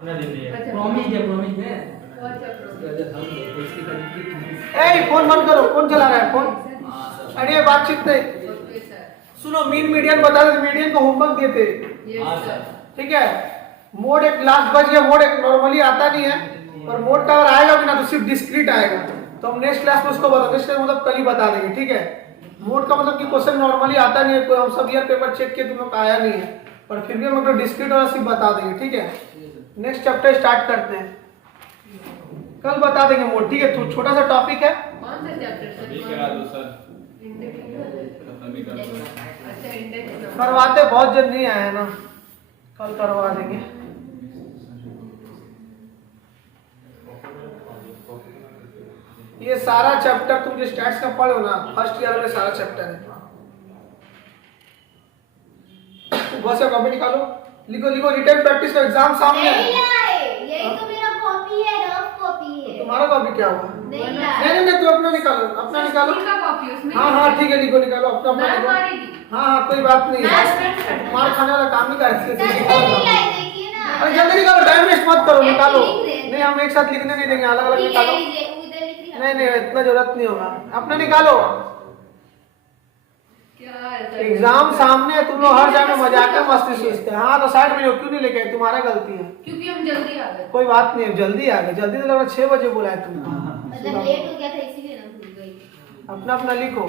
Promise है। ए phone बंद करो, कौन चला रहा है फोन? अरे बातचीत नहीं, सुनो मीन मीडियन बता रहे थे, मीडियन को होमवर्क देते, ठीक है। मोड एक लास्ट बच गया, मोड एक नॉर्मली आता नहीं है, पर मोड का अगर आएगा भी ना तो सिर्फ डिस्क्रीट आएगा, तो हम नेक्स्ट क्लास में उसको बता, नेक्स्ट क्लास मतलब कल ही बता देंगे, ठीक है। मोड का मतलब कि क्वेश्चन नॉर्मली आता नहीं है, तो हम सब ईयर पेपर चेक किए, तुम लोग आया नहीं है, पर फिर भी हम लोग डिस्क्रीट वाला सिर्फ बता देंगे, ठीक है। नेक्स्ट चैप्टर स्टार्ट करते हैं, कल बता देंगे मोड, ठीक है। तो छोटा सा टॉपिक है, कौन सा चैप्टर करवाते बहुत जल्द नहीं आया ना, कल करवा देंगे। ये सारा चैप्टर तुम जो स्टैट्स का पढ़ो ना, फर्स्ट ईयर में सारा चैप्टर है। बस कॉपी निकालो, लिखो लिखो, रिटन प्रैक्टिस का एग्जाम सामने है। यही तो मेरा कॉपी है, रफ कॉपी है। तुम्हारा कॉपी क्या हुआ? नहीं तो अपना निकालो, अपना निकालो। हाँ हाँ ठीक है, लिखो निकालो अपना अपना निकालो। हाँ कोई बात नहीं है, मार खाने वाला काम ही करते हैं। अरे जल्दी निकालो, टाइम वेस्ट मत करो, निकालो। नहीं हम एक साथ लिखने नहीं देंगे, अलग अलग निकालो। नहीं इतना जरूरत नहीं होगा, अपना निकालो। एग्जाम सामने है, तुम लोग हर जगह मजाक में मस्ती सोचते हैं। हाँ तो साइड में क्यों नहीं लेके आए, तुम्हारा गलती है। क्योंकि हम जल्दी आ गए। कोई बात नहीं, जल्दी आ गए, जल्दी तो लग रहा 6 बजे बुलाए तुमको, मतलब लेट हो गया था इसीलिए ना भूल गई। अपना अपना लिखो,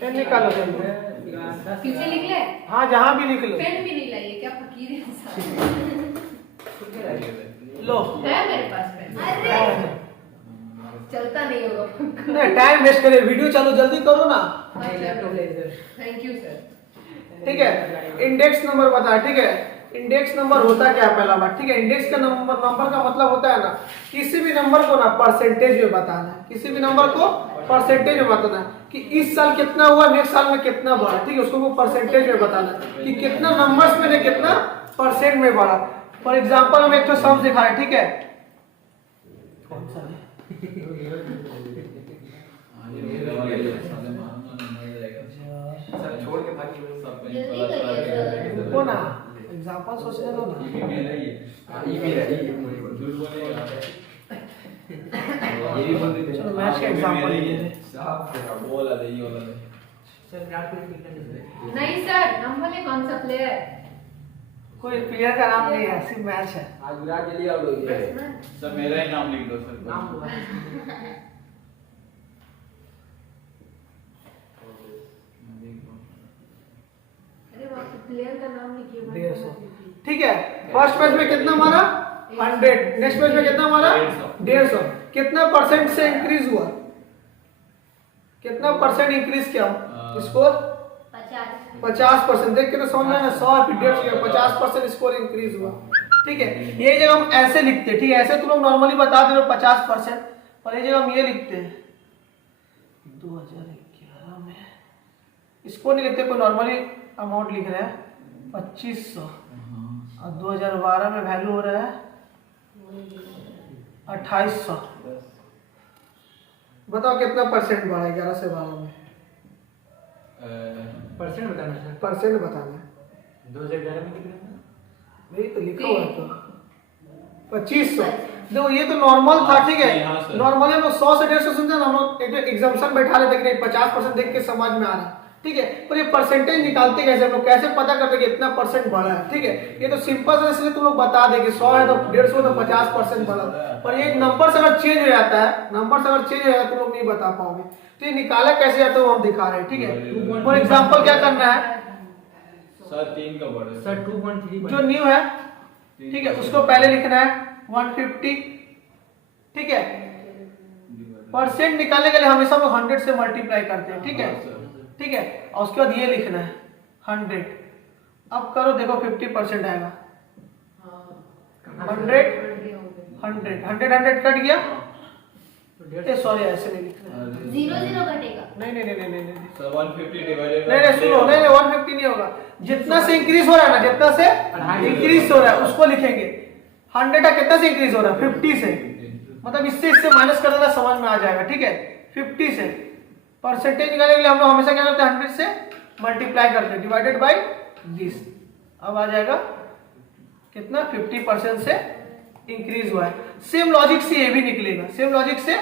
पेन निकालो जल्दी। पीछे लिख ले। हाँ जहाँ भी लिख लो। पेन भी नहीं लाइए, क्या फकीर है इंसान। लो है मेरे पास पेन। चलता नहीं होगा। नहीं टाइम वेस्ट करे, वीडियो चालू जल्दी करो ना। Thank you sir. ठीक है, इंडेक्स नंबर बता, ठीक है। इंडेक्स नंबर होता क्या है पहला बात, ठीक है। इंडेक्स का नंबर का मतलब होता है ना, किसी भी नंबर को ना परसेंटेज में बताना है, किसी भी नंबर को परसेंटेज में बताना है कि इस साल कितना हुआ, नेक्स्ट साल में कितना बढ़ा, ठीक है। उसको वो परसेंटेज में बताना है कि कितना नंबर्स में ने कितना परसेंट में बढ़ा। फॉर एग्जाम्पल हम एक तो सम दिखा रहे, ठीक है। कौन सा है? को ना एग्जांपल सोचने दो ना। चलो मैच का एग्जांपल नहीं सर, नंबर में कौन सा प्लेयर? कोई प्लेयर का नाम नहीं है, सिर्फ मैच है। आज विराट के लिए आउट हो गया सर, मेरा ही नाम लिख दो सर। प्लेयर का नाम लिखिए। 150, ठीक है। फर्स्ट मैच में कितना मारा? 100। नेक्स्ट मैच में कितना मारा? 150। कितना परसेंट से इंक्रीज हुआ, कितना परसेंट इंक्रीज किया स्कोर? 50%। देख के तो समझ में ना, 100 फिर 150, 50% स्कोर इंक्रीज हुआ, ठीक है। ये जगह हम ऐसे लिखते हैं, ठीक है। ऐसे तुम लोग नॉर्मली बता दे रहे हो 50%, और ये जगह हम ये लिखते हैं 2011 में, इसको नहीं लिखते, कोई नॉर्मली अमाउंट लिख रहे हैं 2500, और 2012 में वैल्यू हो रहा है 2800। बताओ कितना परसेंट बढ़ा 11 से 12 में? परसेंट बताना सर। परसेंट बताना है। 2011 में कितना था? नहीं तो लिखा हुआ तो 2500। देखो ये तो नॉर्मल था, ठीक है। नॉर्मली हम लोग 100 से 150 समझे ना, हम लोग एग्जाम्पशन बैठा लेते कि 50% देख के समझ में आ रहा है, ठीक है। पर ये परसेंटेज निकालते कैसे, हम लोग कैसे पता करते कि इतना परसेंट बढ़ा है, ठीक है। ये तो सिंपल से इसलिए तुम लोग बता देंगे 100 है तो 150 तो 50% बढ़ा, पर ये नंबर से अगर चेंज हो जाता है, नंबर से अगर चेंज हो जाता है तुम लोग नहीं बता पाओगे। तो ये निकाला कैसे जाता है वो हम दिखा रहे हैं, ठीक है। फॉर एग्जाम्पल क्या करना है सर, 3 का बढ़ा सर 2.3 जो न्यू है, ठीक है, उसको पहले लिखना है 150, ठीक है। परसेंट निकालने के लिए हमेशा लोग 100 से मल्टीप्लाई करते हैं, ठीक है, ठीक है। और उसके बाद ये लिखना है 100। अब करो, देखो 50% आएगा। 100 कट गया, सॉरी ऐसे नहीं लिखना है, 0 कटेगा। नहीं सर 150 डिवाइडेड नहीं सुनो, नहीं 150 नहीं होगा। जितना से इंक्रीज हो रहा है ना, जितना से इंक्रीज हो रहा है उसको लिखेंगे। 100 का कितना से इंक्रीज हो रहा है? 50 से, मतलब इससे माइनस कर देना, समझ में आ जाएगा, ठीक है। 50 से परसेंटेज निकालने के लिए हम लोग हमेशा क्या करते हैं, 100 से मल्टीप्लाई करते हैं, डिवाइडेड बाय 20। अब आ जाएगा कितना 50% से इंक्रीज हुआ है। सेम लॉजिक से ये भी निकलेगा, सेम लॉजिक से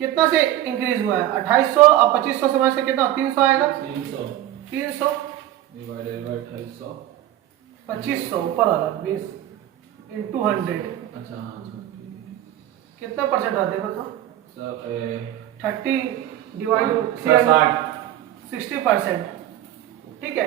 कितना से इंक्रीज हुआ है 2800 और 2500 से माइनस कितना 300 आएगा 300 डिवाइडेड बाय 2800 2500 ऊपर वाला 20 into 100 अच्छा हाँ कितना परसेंट आते हैं बताओ सब 30 डिवाइड 60%। ठीक है,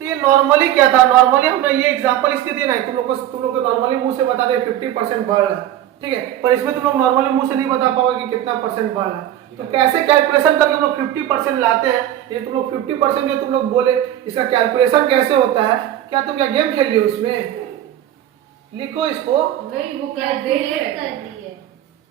तो ये नॉर्मली क्या था, नॉर्मली हमने ये एग्जांपल इसलिए दिया नहीं, तुम लोग को नॉर्मली मुंह से बता दे 50% बढ़ रहा है, ठीक है, पर इसमें तुम लोग नॉर्मली मुंह से नहीं बता पाओगे कि कितना परसेंट बढ़ रहा है। तो कैसे कैलकुलेशन करके हम लोग 50% लाते हैं, ये तुम लोग 50% जो तुम लोग बोले इसका कैलकुलेशन कैसे होता है, क्या तुम क्या गेम खेल लियो उसमें, लिखो इसको नहीं वो क्या कैलकुलेट कर दी है।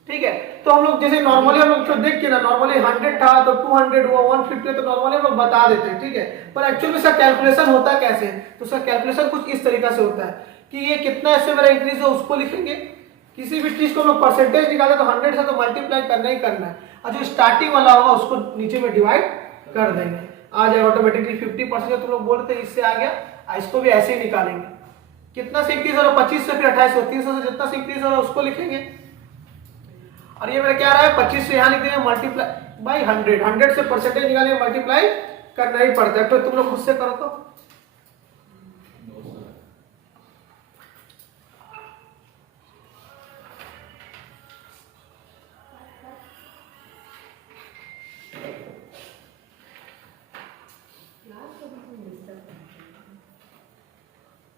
ठीक है। तो हम लोग जैसे नॉर्मली हम लोग तो देख के ना नॉर्मली 100 था तो 200 हुआ 150 तो नॉर्मली हम लोग बता देते हैं, ठीक है, पर एक्चुअली इसका कैलकुलेशन होता कैसे है, तो उसका कैलकुलेशन कुछ इस तरीका से होता है कि ये कितना इससे मेरा इंक्रीज हो उसको लिखेंगे, किसी भी चीज को हम लोग परसेंटेज निकाले तो 100 से तो मल्टीप्लाई करना ही करना है, और जो स्टार्टिंग वाला होगा उसको नीचे में डिवाइड कर देंगे, आ जाएगा ऑटोमेटिकली 50% तुम लोग बोलते हैं इससे आ गया, इसको भी ऐसे ही निकालेंगे, कितना से इंक्रीज हो रहा है 25 से फिर 2800 300 से जितना से इंक्रीज हो रहा है उसको लिखेंगे, और ये मेरा क्या रहा है 25 से यहाँ लिख देंगे मल्टीप्लाई बाई 100 से परसेंटेज निकालेंगे मल्टीप्लाई करना ही पड़ता है, फिर तुम लोग खुद से करो तो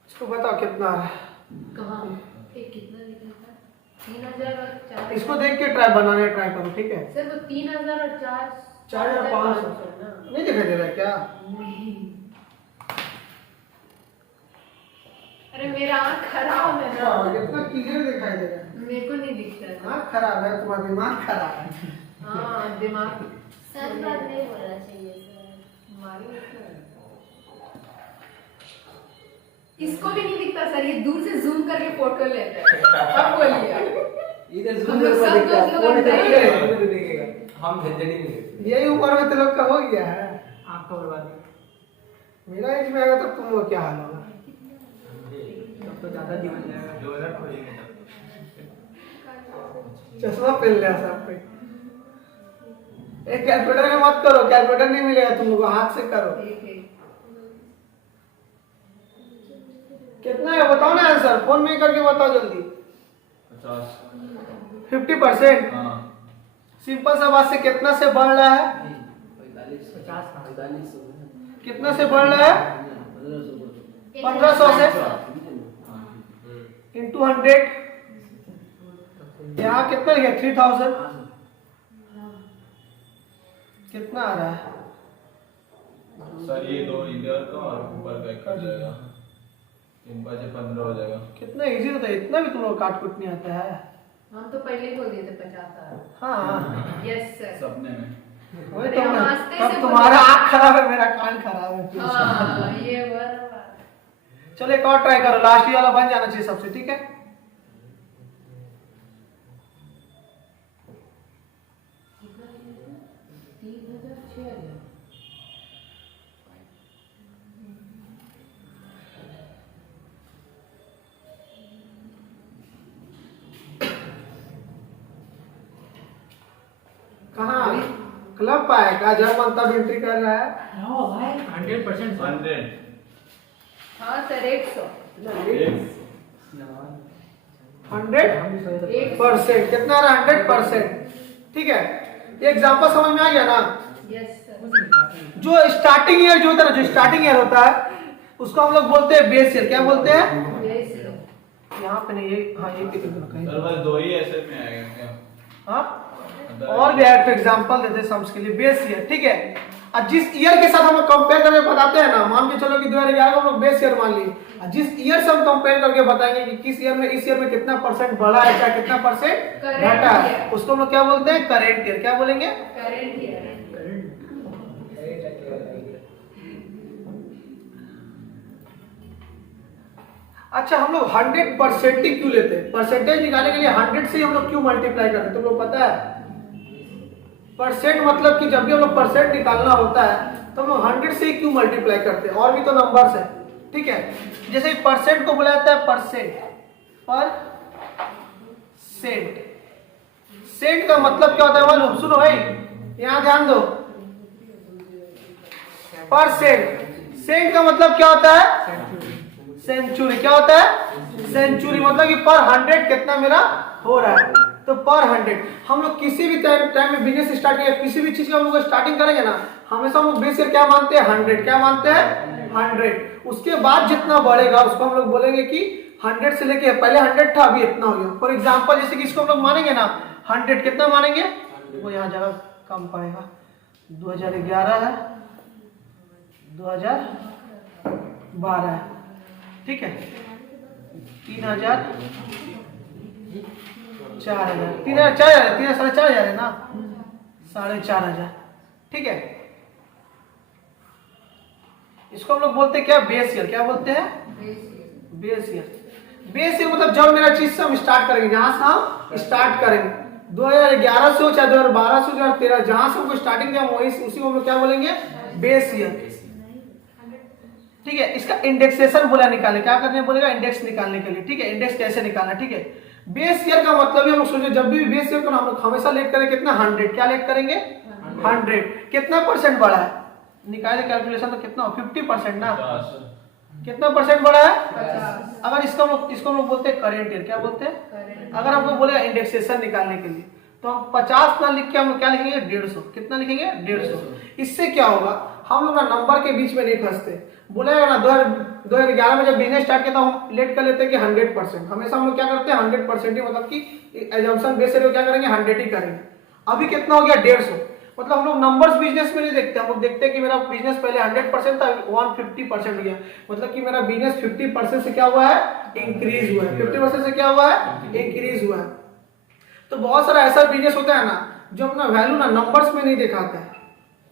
इसको बताओ कितना है, कहाँ एक कितना लिखा था 3000 और 4 इसको देख के बनाने ट्राई करो, ठीक है। सर वो 3000 और 4500 नहीं दिखाई दे रहा है क्या, अरे मेरा आँख खराब है ना, कितना क्लियर दिखाई दे रहा है, मेरे को नहीं दिखता है। आँख खराब है तुम्हारा, दिमाग खराब है। हाँ दिमाग सच बात नहीं बोलना चाहिए सर। हमारी इसको भी नहीं दिखता सर, ये दूर से जूम करके फोटो लेते हैं। अब बोलिए इधर हम जूम लोग करके सब देखता दोस्त लोग फोन अंदर ही देखिए हैं। उधर देखेगा, हम झंझट नहीं लेते, यही उम्र में तो लोग का हो गया है, आपका बर्बादी मेरा एज में आएगा तब तुम लोग क्या हाल होगा, तब तो ज्यादा दिख जाएगा। चश्मा पहन लिया सब पे, एक कैलकुलेटर में मत करो, कैलकुलेटर नहीं मिलेगा तुम लोग को, हाथ से करो। ठीक है कितना है बताओ ना आंसर, फोन में करके बताओ जल्दी। 50 50%। हाँ सिंपल सा बात से कितना से बढ़ रहा है, 45 कितना से बढ़ रहा है 1500 से इंटू 100, यहाँ कितना है 3000, कितना आ रहा है, सर ये दो इधर का और ऊपर का एक कट जाएगा, 3 5 15 हो जाएगा। कितना इजी होता है, इतना भी तुम लोग काट कुट नहीं आता है। हम तो पहले ही बोल दिए थे 50,000। हाँ यस सर। सपने में वही अरे तो हम मैं- आस्ते तब से तुम्हारा आँख खराब है, मेरा कान खराब है। हाँ ये बराबर। चलो एक और ट्राई करो, लास्ट वाला बन जाना चाहिए सबसे, ठीक है। कितना लिखा था? 3000 6000। कहाँ क्लब पाएगा जब मन तब एंट्री कर रहा है। हाँ भाई 100% 100 हाँ सर 100। 100% कितना आ रहा है 100%, ठीक है। ये एग्जांपल समझ में आ गया ना। Yes sir. जो स्टार्टिंग ईयर जो होता है ना, जो स्टार्टिंग ईयर होता है उसको हम लोग बोलते हैं बेस ईयर। क्या बोलते हैं? Yes sir. यहाँ पे नहीं, ये हाँ ये कहीं सर बस दो ही ऐसे में आएगा क्या? हाँ और भी है, एग्जांपल देते हैं सम्स के लिए। बेस ईयर, ठीक है। और जिस ईयर के साथ हम लोग कंपेयर करके बताते हैं ना, मान के चलो कि 2011 हम लोग बेस ईयर मान लिए, और जिस ईयर से हम कंपेयर करके बताएंगे कि किस ईयर में, इस ईयर में कितना परसेंट बढ़ा है चाहे कितना परसेंट घटा है, उसको हम लोग क्या बोलते हैं? Current year. क्या बोलेंगे? Current year. अच्छा, हम लोग 100% ही क्यों लेते हैं? परसेंटेज निकालने के लिए 100 से हम लोग क्यों मल्टीप्लाई करते हैं? तुम लोग पता है? परसेंट मतलब कि जब भी हम लोग परसेंट निकालना होता है तो हम लोग 100 से ही क्यों मल्टीप्लाई करते हैं? और भी तो नंबर्स है, ठीक है, जैसे परसेंट को बोला जाता है परसेंट, परसेंट। सेंट का मतलब क्या होता है मालूम? सुनो भाई, यहां ध्यान दो। परसेंट, सेंट का मतलब क्या होता है? सेंचुरी। क्या होता है? सेंचुरी। मतलब कि पर 100 कितना मेरा हो रहा है। तो पर 100 हम लोग किसी भी टाइम में बिजनेस स्टार्ट करेंगे, किसी भी चीज का हम लोग स्टार्टिंग करेंगे ना, हमेशा हम लोग बेस ईयर क्या मानते हैं? 100। क्या मानते हैं? 100। उसके बाद जितना बढ़ेगा उसको हम लोग बोलेंगे कि 100 से लेके, पहले 100 था अभी इतना हो गया। फॉर एग्जाम्पल जैसे कि इसको हम लोग मानेंगे ना 100, कितना मानेंगे? वो यहाँ जगह कम पड़ेगा। 2011 है, 2012 है, ठीक है। 3000, 4000, 3000, 4000, 3000, 4500 है ना, 4500, ठीक है। इसको हम लोग बोलते हैं क्या? Base year. क्या बोलते हैं? Base year. बेस ईयर मतलब जब मेरा चीज से हम स्टार्ट करेंगे, जहां से हम स्टार्ट करेंगे 2011 से हो चाहे 2012 से 2013, जहां से हमको स्टार्टिंग किया वही उसी को हम लोग क्या बोलेंगे? बेस ईयर, ठीक है। इसका इंडेक्सेशन बोला निकालने, क्या करने बोलेगा? इंडेक्स निकालने के लिए, ठीक है। इंडेक्स कैसे निकालना, ठीक है। बेस ईयर का मतलब ही हम लोग सोचो, जब भी बेस ईयर को हम लोग हमेशा लेट करेंगे कितना? 100। क्या लेट करेंगे? 100। कितना परसेंट बढ़ा है? निकाले कैलकुलेशन तो कितना? 50% ना। कितना परसेंट बढ़ा है? 50। अगर इसको हम लोग बोलते हैं करेंट ईयर। क्या बोलते हैं? अगर हमको बोलेगा इंडेक्सेशन निकालने के लिए तो हम 50 ना लिख के हम लोग क्या लिखेंगे? 150। कितना लिखेंगे? 150। इससे क्या होगा? हम लोग ना नंबर के बीच में नहीं फंसते। बोलेगा ना 2011 में जब बिजनेस स्टार्ट किया तो हम लेट कर लेते हैं कि 100%। हमेशा हम लोग क्या करते हैं? 100% ही, मतलब कि एजम्पशन बेस पे क्या करेंगे? 100 ही करेंगे। अभी कितना हो गया? 150। मतलब हम लोग नंबर्स बिजनेस में नहीं देखते, हम लोग देखते हैं कि मेरा बिजनेस पहले 100% था, 150% हो गया। मतलब कि मेरा बिजनेस 50% से क्या हुआ है? इंक्रीज हुआ है। 50% से क्या हुआ है? इंक्रीज हुआ है। तो बहुत सारा ऐसा बिजनेस होता है ना जो अपना वैल्यू ना नंबर्स में नहीं दिखाता है,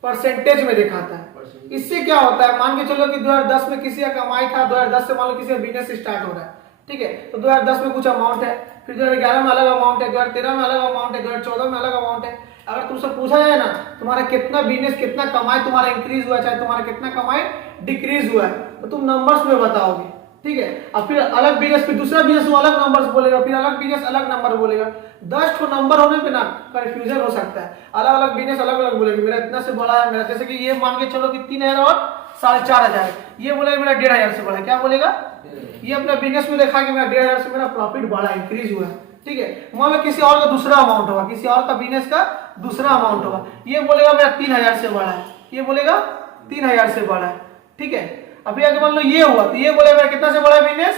परसेंटेज में दिखाता है। इससे क्या होता है? मान के चलो कि 2010 में किसी का कमाई था, 2010 से मान लो किसी का बिजनेस स्टार्ट हो रहा है, ठीक है। तो 2010 में कुछ अमाउंट है, फिर 2011 में अलग अमाउंट है, 2013 में अलग अमाउंट है, 2014 में अलग अमाउंट है। अगर तुमसे पूछा जाए ना तुम्हारा कितना बिजनेस, कितना कमाई तुम्हारा इंक्रीज हुआ है, चाहे तुम्हारा कितना कमाई डिक्रीज हुआ है, तो तुम नंबर्स में बताओगे, ठीक है। अब फिर अलग बिजनेस, फिर दूसरा बिजनेस वो अलग नंबर्स बोलेगा, फिर अलग बिजनेस अलग नंबर बोलेगा। 10 ठो नंबर होने पे ना कंफ्यूजन हो सकता है। अलग अलग बिजनेस अलग अलग बोलेंगे, मेरा इतना से बड़ा है, मेरा जैसे कि ये मान के चलो कि 3000 और 4500, ये बोलेगा मेरा 1500 से बड़ा है। क्या बोलेगा? ये अपना बिजनेस में देखा कि मेरा 1500 से मेरा प्रॉफिट बढ़ा, इंक्रीज हुआ है, ठीक है। मान लो किसी और का दूसरा अमाउंट होगा, किसी और का बिजनेस का दूसरा अमाउंट होगा, ये बोलेगा मेरा 3000 से बड़ा है, ये बोलेगा 3000 से बड़ा है, ठीक है। अभी अगर मान लो ये हुआ तो ये बोलेगा मेरा कितना से बड़ा है बिजनेस?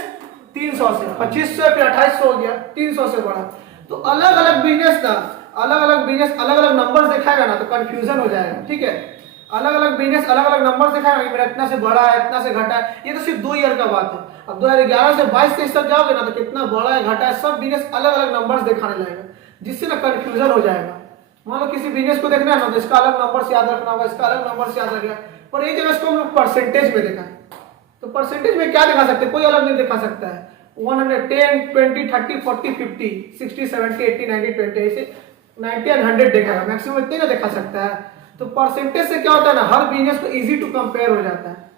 300 से, 2500 फिर 2800 हो गया, 300 से बड़ा। तो अलग अलग बिजनेस का अलग अलग बिजनेस अलग अलग नंबर दिखाएगा ना तो कंफ्यूजन हो जाएगा, ठीक है। अलग अलग बिजनेस अलग अलग नंबर दिखाएगा कि मेरा इतना से बड़ा है, इतना से घटा है। ये तो सिर्फ 2 ईयर का बात है। अब 2011 से 22-23 तक जाओगे ना तो कितना बड़ा है, घटा है, सब बिजनेस अलग अलग नंबर्स दिखाने लगेगा, जिससे ना कंफ्यूजन हो जाएगा। मान लो किसी बिजनेस को देखना है ना तो इसका अलग नंबर से याद रखना होगा, इसका अलग नंबर से याद रखना, पर एक जगह इसको हम लोग परसेंटेज में देखा, तो परसेंटेज में क्या दिखा सकते हैं? कोई अलग नहीं दिखा सकता है। 110, 20, 30, 40, 50, 60, 70, 80, 90, 20 ऐसे 90 और 100 देखेगा, मैक्सिमम इतने ना दिखा सकता है। तो परसेंटेज से क्या होता है ना, हर बिजनेस को इजी टू कंपेयर हो जाता है।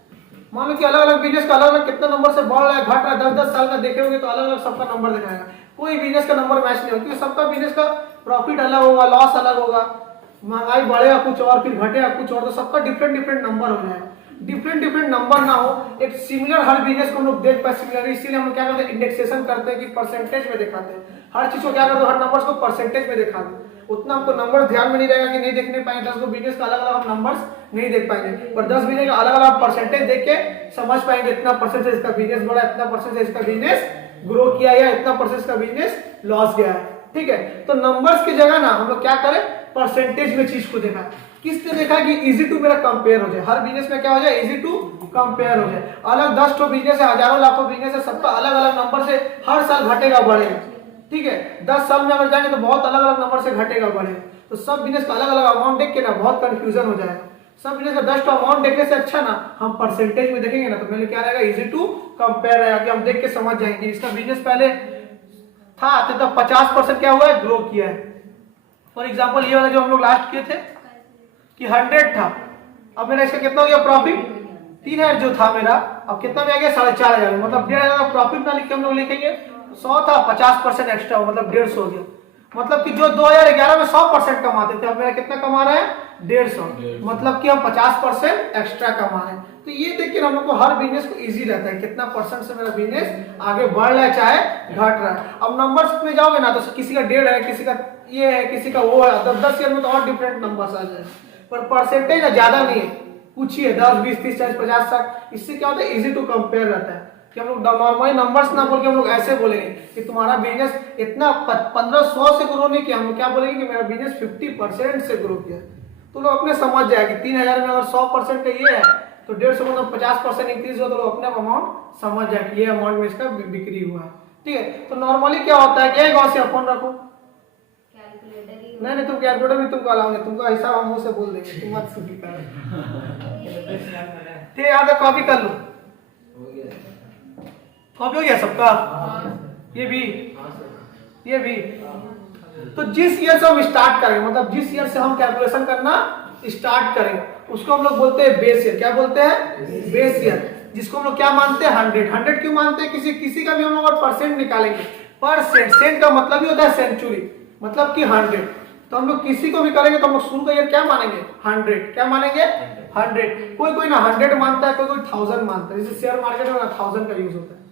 मान लो कि अलग अलग बिजनेस का अलग अलग कितना नंबर से बढ़ रहा है, घट रहा है, 10-10 साल का देखेंगे तो अलग अलग सबका नंबर दिखाएगा। कोई बिजनेस का नंबर मैच नहीं होगा, क्योंकि सबका बिजनेस का प्रॉफिट अलग होगा, लॉस अलग होगा, महंगाई बढ़ेगा कुछ और फिर घटेगा कुछ और, तो सबका डिफरेंट डिफरेंट नंबर हो जाएगा। डिफरेंट नंबर ना हो, एक सिमिलर हर बिजनेस को हम लोग देख पाए सिमिलर, इसीलिए हम लोग क्या करते हैं? इंडेक्सेशन करते हैं कि परसेंटेज में दिखाते हैं। हर चीज को क्या करते हैं? हर नंबर्स को परसेंटेज में दिखा दो। उतना हमको नंबर ध्यान में नहीं रहेगा कि नहीं देखने पाएंगे, 10 बिजनेस का अलग अलग हम नंबर्स नहीं देख पाएंगे, पर 10 बिजनेस का अलग अलग परसेंटेज देख के समझ पाएंगे इतना परसेंटेज इसका बिजनेस बढ़ा, इतना परसेंटेज इसका बिजनेस ग्रो किया, या इतना परसेंटेज का बिजनेस लॉस गया है, ठीक है। तो नंबर्स की जगह ना हम लोग क्या करें? परसेंटेज में चीज को देखा। किसने देखा कि इजी टू मेरा कंपेयर हो जाए, हर बिजनेस में क्या हो जाए? इजी टू कंपेयर हो जाए। अलग 10 ठो बिजनेस है, हजारों लाखों बिजनेस है, सबका अलग अलग नंबर से हर साल घटेगा बढ़ेगा, ठीक है। 10 साल में अगर जाएंगे तो बहुत अलग अलग नंबर से घटेगा बढ़ेगा, तो सब बिजनेस का अलग अलग अमाउंट देख के ना बहुत कंफ्यूजन हो जाएगा। सब बिजनेस का 10 अमाउंट देखने से अच्छा ना हम परसेंटेज में देखेंगे ना तो पहले क्या रहेगा? इजी टू कंपेयर रहेगा, कि हम देख के समझ जाएंगे इसका बिजनेस पहले था तो 50% क्या हुआ है? ग्रो किया है। फॉर एग्जाम्पल ये वाला जो हम लोग लास्ट किए थे कि 100 था, अब मेरा इसका कितना हो गया प्रॉफिट? 3000 जो था मेरा अब कितना में आ गया 4,500, मतलब 1,500 का प्रॉफिट ना लिख के हम लोग लिखेंगे 100 था 50% एक्स्ट्रा मतलब 150 हो गया। मतलब कि जो 2011 में 100% कमाते थे अब मेरा कितना कमा रहा है 150, मतलब कि हम 50% एक्स्ट्रा कमा रहे हैं। तो ये देखिए हम लोग को हर बिजनेस को इजी रहता है कितना परसेंट से मेरा बिजनेस आगे बढ़ रहा है चाहे घट रहा है। अब नंबर्स में जाओगे ना तो किसी का 1.5 है, किसी का ये है, किसी का वो है, 10 ईयर में तो और डिफरेंट नंबर्स आ जाए, पर परसेंटेज ज्यादा नहीं है। पूछिए 10, 20, 30, 40, 50, 60, इससे क्या होता है इजी टू कंपेयर रहता है कि हम लोग नॉर्मली नंबर्स ना बोल के हम लोग ऐसे बोलेंगे कि तुम्हारा बिजनेस इतना 1500 से ग्रो नहीं किया, हम क्या बोलेंगे कि मेरा बिजनेस 50% से ग्रो किया। तो लोग अपने समझ जाएगी 3,000 में अगर 100% का ये है तो 150 मतलब 50% इंक्रीज हो तो लोग अपने अमाउंट समझ जाए कि ये अमाउंट में इसका बिक्री हुआ है। ठीक है, तो नॉर्मली क्या होता है क्या गाँव से फोन रखो, नहीं तुम कैलकुलेटर भी तुमको अलाउंगे, तुमको हिसाब हम मुंह से बोल देंगे, तुम मत सुखी कर। ठीक है, यहाँ तक कॉपी कर लो, कॉपी हो गया सबका, ये भी ये भी। तो जिस ईयर से हम स्टार्ट करेंगे मतलब जिस ईयर से हम कैलकुलेशन करना स्टार्ट करेंगे उसको हम लोग बोलते हैं बेस ईयर। क्या बोलते हैं बेस ईयर, जिसको हम लोग क्या मानते हैं 100 क्यों मानते हैं, किसी का भी हम लोग परसेंट निकालेंगे, परसेंट सेंट का मतलब ही होता है सेंचुरी, मतलब कि 100। तो हम लोग किसी को भी करेंगे तो हम लोग शुरू का ईयर क्या मानेंगे 100, क्या मानेंगे 100। कोई ना 100 मानता है, कोई 1000 मानता है, जैसे शेयर मार्केट में 1000 का यूज होता है।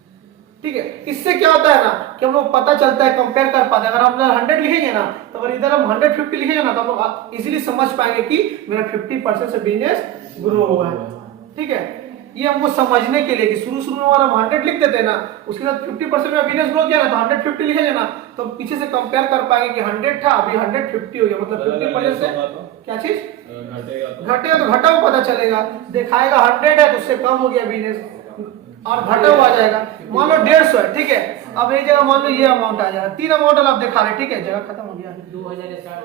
ठीक है, इससे क्या होता है ना कि हम लोग पता चलता है कंपेयर कर पाते हैं। अगर हम 100 लिखेंगे ना तो अगर इधर हम 150 लिखेंगे ना तो हम लोग इजीली समझ पाएंगे कि मेरा 50% से बिजनेस ग्रो हुआ है। ठीक है, ये हमको समझने के लिए कि शुरू में अगर हम 100 लिख देते हैं ना उसके साथ 50% में बिजनेस ग्रो किया ना तो 150 लिखेंगे ना तो पीछे से कंपेयर कर पाएंगे कि 100 था अभी 150 हो गया, मतलब 50% से क्या चीज घटेगा तो घटा हुआ पता चलेगा, दिखाएगा 100 है तो उससे कम हो गया बिजनेस और घटा हुआ आ जाएगा। मान लो 150 है, ठीक है, अब एक जगह मान लो ये अमाउंट आ जाएगा, 3 अमाउंट आप दिखा रहे, ठीक है, जगह खत्म हो गया। 2004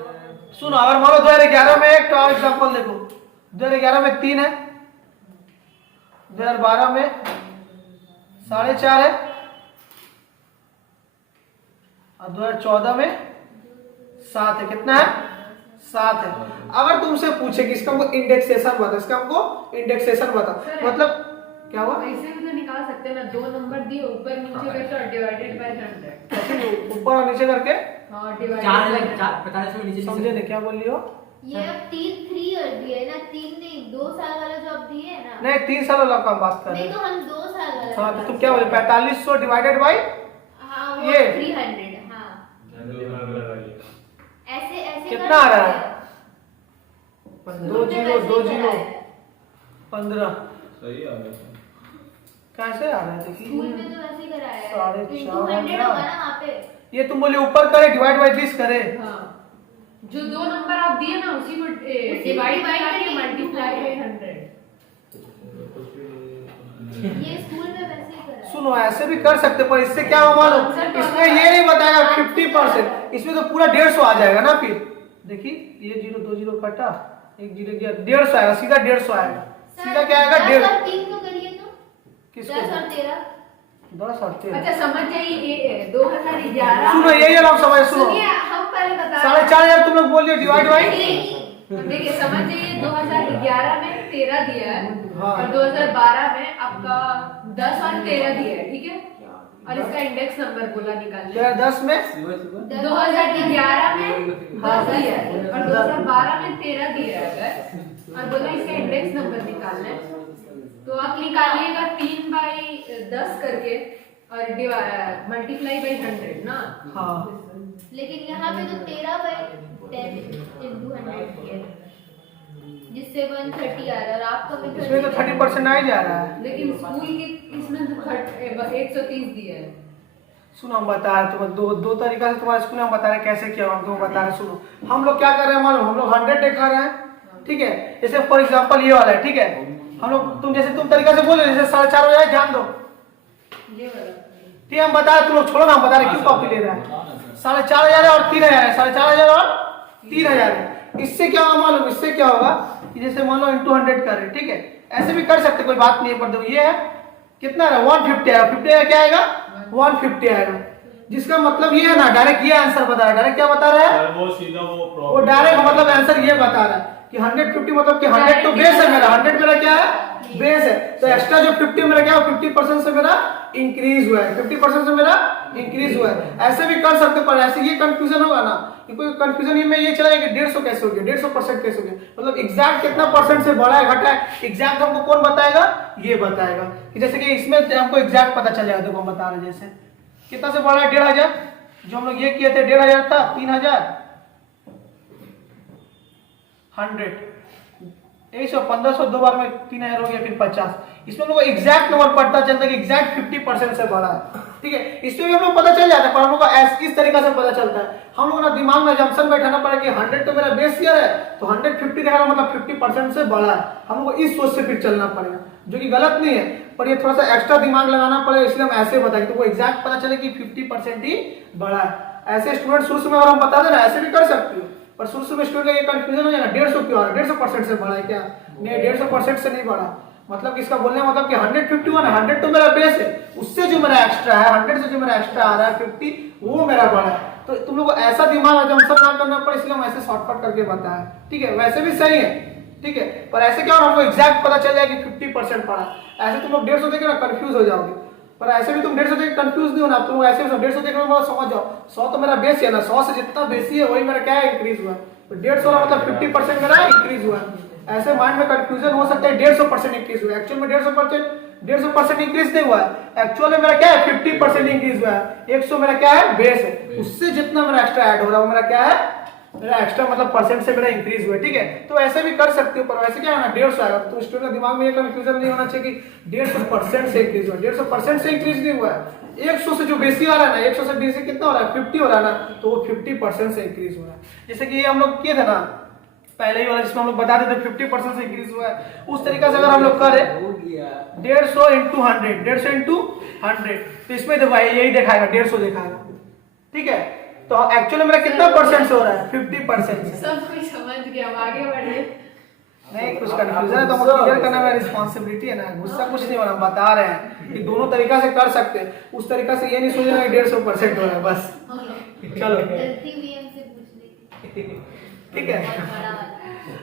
सुनो, अगर मान लो 2011 में एक और एग्जांपल देखो, 2011 में 3 है, 2012 में 4.5 है और 2014 में 7 है। कितना है 7 है। अगर तुमसे पूछे कि इसका हमको इंडेक्सेशन बता, इसका हमको इंडेक्सेशन बता, मतलब क्या हुआ ऐसे भी तो निकाल सकते हैं ना, 2 नंबर दिए ऊपर नीचे करके और डिवाइडेड बाय 100। ऊपर और नीचे करके हां 45 में नीचे समझे नहीं क्या बोल रही हो? ये अब 3 ईयर दिए ना, 3 नहीं 2 साल वाला जो अब दिए ना, नहीं 3 साल वाला का बात कर रहे नहीं हैं। तो हम 2 साल वाला। हाँ तो तुम क्या बोले 4500 डिवाइडेड बाय हाँ वो ये 300। हाँ ऐसे ऐसे कितना आ रहा है? 2 स्कूल में 0 2 वैसे ही 0 कराया है। 15 सही आ गया। कैसे आ रहा है स्कूल में देखिए? तो वैसे ही कराया है, 4.5 into 100 होगा ना वहाँ पे। ये तुम बोले ऊपर करे डिवाइड बाय 20 करे, हां जो 2 नंबर आप दिए ना उसी को डिवाइड करके मल्टीप्लाई बाय 100। ये स्कूल में वैसे ही कराया। सुनो ऐसे भी कर सकते पर इससे क्या हुआ मालूम, इसमें ये नहीं बताएगा 50%, इसमें तो पूरा 150 आ जाएगा ना। फिर देखिए ये 0 2 0 कटा, 1 0 गया, 150 आएगा, सीधा 150 आएगा, सीधा क्या आएगा 10 150। और 3 को करिए तो किसको 10 और 13। 10 और 13। अच्छा समझ जाइए ये 2011। सुनो ये लोग समझ, सुनो सुनिए हम पहले बता 4,500 तुम लोग बोल रहे हो डिवाइड बाय, देखिए समझ जाइए 2011 में 13 दिया है हाँ। और 2012 में आपका 10 और 13 दिया है, ठीक है, और इसका इंडेक्स नंबर बोला निकालने। 2010 में 2011 में 10 दिया है और 2012 में 13 दिया है अगर, और बोला इसका इंडेक्स नंबर निकालना है तो आप निकालिएगा 3/10 करके और मल्टीप्लाई बाय 100 ना। हाँ लेकिन यहाँ पे तो 13/10 into 100 किया है, जिससे 130 आ रहा है और आपका भी इसमें तो 30% आ ही जा रहा है। लेकिन स्कूल के इसमें तो 130 दिया है। सुनो हम बता रहे तुम्हें दो तरीका से तुम्हारे स्कूल में हम बता रहे कैसे किया, हम तुम्हें बता रहे। सुनो हम लोग क्या कर रहे हैं मालूम, हम लोग 100 दिखा रहे हैं, ठीक है, जैसे फॉर एग्जांपल ये वाला है, ठीक है, हम लोग तुम जैसे तुम तरीका से बोल रहे जैसे 4.5 हो जाए, ध्यान दो, ये वाला ठीक है, हम बता रहे, तुम लोग छोड़ो ना, हम बता रहे क्यों कॉपी ले रहा है। 4,500 है और 3,000 है, 4,500 और 3,000 है। इससे क्या होगा मालूम, इससे क्या होगा कि जैसे मान लो into 100 कर रहे, ठीक है, ऐसे भी कर सकते कोई बात नहीं है, पर देखो ये है कितना है 150 आएगा, 50 क्या आएगा 150 आएगा, जिसका मतलब ये है ना, डायरेक्ट ये आंसर बता रहा है। डायरेक्ट क्या बता रहा है? सर वो सीधा वो डायरेक्ट मतलब आंसर ये बता रहा है कि 150 मतलब कि 100 तो बेस है मेरा, 100 मेरा क्या है? बेस है। तो एक्स्ट्रा जो 50 मेरा क्या, 50% से मेरा इंक्रीज हुआ है, 50% से मेरा इंक्रीज हुआ है। ऐसे भी कर सकते, पर ऐसे ये कंफ्यूजन होगा ना, कोई कंफ्यूजन में ये चला कि 150 कैसे हो गया, 150% कैसे हो गया, मतलब एग्जैक्ट कितना परसेंट से बढ़ा है घटा है, एग्जैक्ट हमको कौन बताएगा? ये बताएगा। कि जैसे कि इसमें हमको एग्जैक्ट पता चल जाएगा। देखो हम बता रहे, जैसे कितना से बढ़ा है? 1500। जो हम लोग ये किए थे 1500 था, 3000 100 100 1500 दो बार में 3000 हो गया, फिर 50। इसमें हम लोग को एग्जैक्ट नंबर पता चलता है कि एग्जैक्ट 50% से बढ़ा है। ठीक है, इसमें भी हम लोग पता चल जाता है, पर हम लोग को इस तरीका से पता चलता है। हम लोग ना दिमाग में जंक्शन बैठाना पड़ा कि 100 तो मेरा बेस ईयर है, तो 150 दिखा रहा मतलब 50% से बढ़ा है। हम लोग को इस सोच से फिर चलना पड़ेगा, जो कि गलत नहीं है, पर ये थोड़ा सा एक्स्ट्रा दिमाग लगाना पड़ेगा। इसलिए हम ऐसे बताएं तो वो एग्जैक्ट पता चले कि 50% ही बढ़ा है। ऐसे स्टूडेंट शुरू में अगर हम बता दें ना, ऐसे भी कर सकते हो, पर शुरू में स्टूडेंट का ये कंफ्यूजन हो जाएगा, 150 क्यों आ रहा है, 150% से बढ़ा है क्या? नहीं, 150% से नहीं बढ़ा। मतलब इसका बोलने का मतलब कि 151 है, 100 तो मेरा बेस है, उससे जो मेरा एक्स्ट्रा है 100 से जो मेरा एक्स्ट्रा आ रहा है 50, वो मेरा बढ़ा है। तो तुम लोग को ऐसा दिमाग जंक्शन ना करना पड़े, इसलिए हम ऐसे शॉर्टकट करके बताया। ठीक है, वैसे भी सही है। ठीक है, पर ऐसे क्या हमको एग्जैक्ट पता चल जाए कि 50% पड़ा। ऐसे तुम लोग 150 देखे ना कंफ्यूज हो जाओगे, पर ऐसे भी तुम 150 देख कंफ्यूज नहीं होना। तुम लोग ऐसे 150 देखने में समझ जाओ, 100 तो मेरा बेस है ना, 100 से जितना बेसी है वही मेरा क्या है, इंक्रीज हुआ। तो 150 मतलब 50% मेरा इंक्रीज हुआ। ऐसे माइंड में कंफ्यूजन हो सकता है 150% इंक्रीज हुआ, एक्चुअल में 150% इंक्रीज नहीं हुआ है। एक्चुअल में मेरा क्या है, 50% इंक्रीज हुआ है। 100 मेरा क्या है, बेस है, उससे जितना मेरा एक्स्ट्रा ऐड हो रहा है वो मेरा क्या है, मेरा एक्स्ट्रा मतलब परसेंट से मेरा इंक्रीज हुआ है। ठीक है, तो ऐसे भी कर सकते हो, पर वैसे क्या है ना 150 आएगा। तो स्टूडेंट के दिमाग में ये कंफ्यूजन नहीं होना चाहिए कि 150% से इंक्रीज हुआ, 150% से इंक्रीज नहीं हुआ है। 100 से जो बेसी आ रहा है ना, 100 से बेसी कितना हो रहा है, 50 हो रहा है ना, तो वो 50% से इंक्रीज हो रहा है। जैसे कि ये हम लोग किए थे ना पहले ही वाला, जिसमें हम लोग बता देते 50% से इंक्रीज हुआ है, उस तरीका से अगर हम लोग करें 150 into 100, 150 into 100, तो इसमें तो भाई यही दिखाएगा, 150 दिखाएगा। ठीक है, तो एक्चुअली मेरा कितना परसेंट से हो रहा है, 50% से। सब कोई समझ गया, आगे बढ़े। नहीं, कुछ कंफ्यूजन है तो हमको क्लियर करना मेरा रिस्पांसिबिलिटी है ना, गुस्सा कुछ नहीं होना, बता रहे हैं कि दोनों तरीका से कर सकते हैं। उस तरीका से ये नहीं सोचना कि 150% हो रहा है बस। चलो गलती भी हमसे पूछ ली। ठीक है,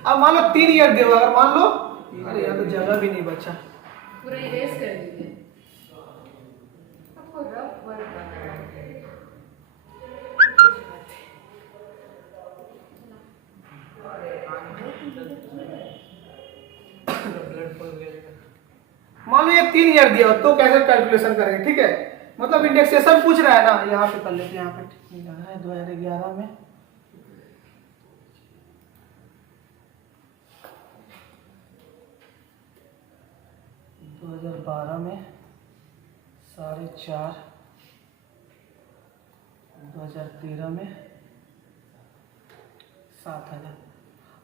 अब मान लो 3 ईयर दिया, अगर मान लो, अरे यहाँ तो जगह भी नहीं बचा, पूरा इरेज कर दीजिए। आपको रफ वर्क करना है। मान लो ये 3 ईयर दिया तो कैसे कैलकुलेशन करेंगे? ठीक है, मतलब इंडेक्सेशन पूछ रहा है ना, यहाँ पे कर लेते हैं। यहाँ पे 2011 में 2012 में 4.5, 2013 में 7,000।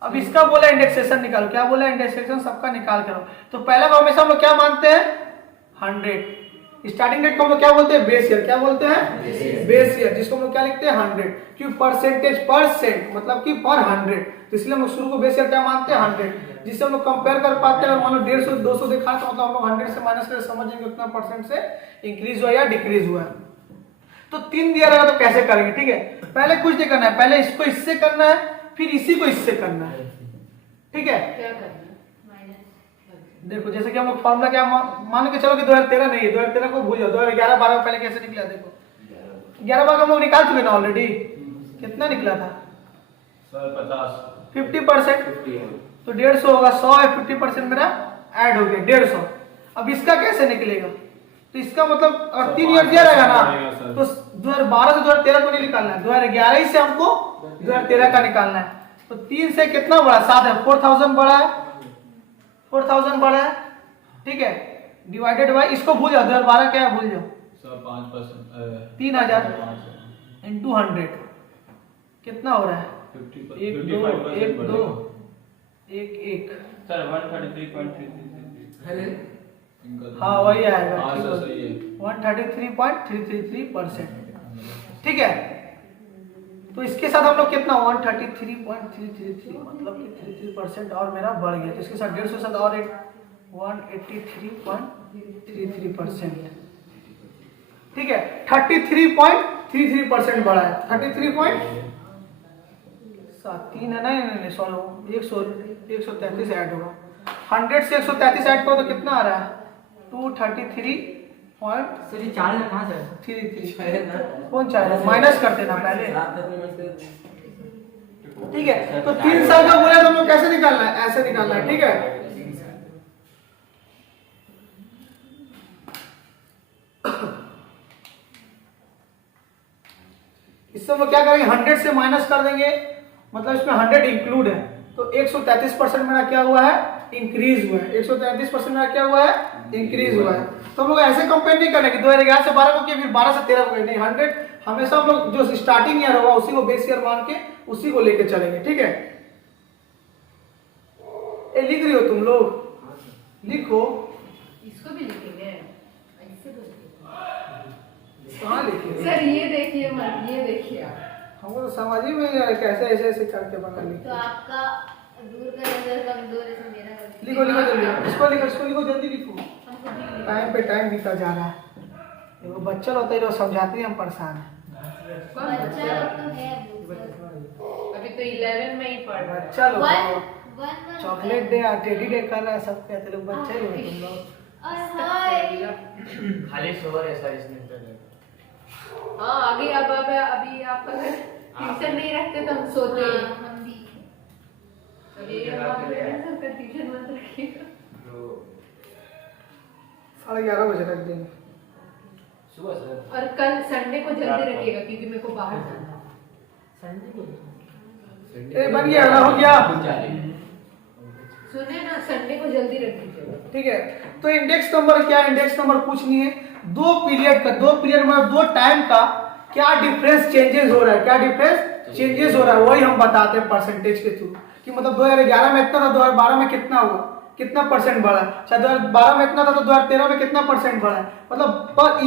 अब इसका बोला इंडेक्सेशन निकालो, क्या बोला इंडेक्सेशन सबका निकाल करो। तो पहला को हमेशा हम लोग क्या मानते हैं, 100। स्टार्टिंग डेट को हम लोग क्या बोलते हैं, बेस ईयर। क्या बोलते हैं, बेस ईयर, जिसको हम लोग क्या लिखते हैं, 100। क्यों, परसेंटेज परसेंट मतलब कि पर 100, तो इसलिए हम लोग शुरू को बेस ईयर क्या मानते हैं, 100, जिससे हम लोग कंपेयर कर पाते हैं। मान लो 150 200 देखा तो मतलब हम लोग 100 से माइनस करके समझेंगे उतना परसेंट से इंक्रीज हुआ या डिक्रीज हुआ। तो 3 दिया रहेगा तो कैसे करेंगे? ठीक है, पहले कुछ नहीं करना है, पहले इसको इससे करना है, फिर इसी को इससे करना है। ठीक है, क्या करना है? देखो जैसे कि हम लोग फॉर्मूला क्या मान के चलो कि 2013 नहीं है, 2013 को भूल जाओ, 2011 12 पहले कैसे निकला देखो। 11 बार हम लोग निकाल चुके ना ऑलरेडी, कितना निकला था सर 50, 50%, तो 150 होगा, 100 है, 50% मेरा ऐड हो गया 150। अब इसका कैसे निकलेगा? तो इसका मतलब अगर 3 ईयर दिया रहेगा ना, तो 2012 से 2013 को नहीं निकालना है, 2011 ही से हमको 2013 का निकालना है। तो 3 से कितना बढ़ा, 7 है, 4000 बढ़ा है, 4000 बढ़ा है। ठीक है, डिवाइडेड बाय, इसको भूल जाओ, 2012 क्या है भूल जाओ, सर 5%, 3000 इंटू 100 कितना हो रहा है, 1 2 1 2 1 1 सर 133.333। हाँ वही आएगा, हाँ सर सही है, 133.333%। ठीक है, तो इसके साथ हम लोग कितना 133.333 मतलब कि 33% और मेरा बढ़ गया। तो इसके साथ 150 के साथ और एक 183.33%। ठीक है, 33.333 33% बढ़ा है। 33.3 है, नहीं सॉरी 133 ऐड होगा। 100 से 133 ऐड करो तो कितना आ रहा है? 233.33 सर ये 4 है कहाँ से? कौन चाहे माइनस करते ना पहले, ठीक है। तो 3 साल का बोला तो हम लोग कैसे निकालना है? ऐसे निकालना है, ठीक है। इससे हम लोग क्या करेंगे? 100 से माइनस कर देंगे, मतलब इसमें 100 इंक्लूड है, तो 133% मेरा क्या हुआ है? इंक्रीज हुआ है। 133% मेरा क्या हुआ है? इंक्रीज हुआ है। तो हम लोग ऐसे कंपेयर नहीं करेंगे 2011 से 12 को किया, फिर 12 से 13 को नहीं, 100 हमेशा हम लोग जो स्टार्टिंग ईयर होगा उसी को बेस ईयर मान के उसी को लेके चलेंगे, ठीक है। ए लिख रही हो तुम लोग? लिखो। इसको भी लिखेंगे ऐसे कहाँ लिखेंगे? सर ये देखिए मत, ये देखिए आप। हमको तो समझ ही में नहीं आ रहा कैसे ऐसे ऐसे करके बना लिखे। तो आपका दूर का नजर कमजोर है, तो मेरा कमजोर। लिखो लिखो जल्दी, इसको लिखो जल्दी लिखो। हमको भी लिखो। टाइम पे टाइम बीता जा रहा है। वो बच्चा होता है जो समझाती है, हम परेशान हैं। कौन बच्चा बच्चा? लोग तो है अभी तो 11 में ही पढ़ रहा है। बच्चा लोग वन चॉकलेट डे और टेडी डे कर रहा है, सब कहते लोग बच्चे लोग तुम लोग। और हाय खाली शोर है सर इसमें। हाँ अभी अभी आप अगर ट्यूशन नहीं रखते तो हम सोते हैं। हाँ, हम भी अभी हम सबका ट्यूशन मत रखिएगा। 11:30 बजे रख देंगे। सुबह सर। और कल संडे को जल्दी रखिएगा क्योंकि मेरे को बाहर जाना है। ए बन गया ना, हो गया, सुने ना, संडे को जल्दी रख दीजिएगा। ठीक है। तो इंडेक्स नंबर क्या है? इंडेक्स नंबर कुछ नहीं है, दो पीरियड मतलब दो टाइम का क्या डिफरेंस चेंजेस हो रहा है, क्या डिफरेंस चेंजेस हो रहा है, वही हम बताते हैं परसेंटेज के थ्रू। कि मतलब 2011 में इतना था, 2012 में कितना हुआ, कितना परसेंट बढ़ा, शायद 2012 में इतना था तो 2013 में कितना परसेंट बढ़ा, मतलब per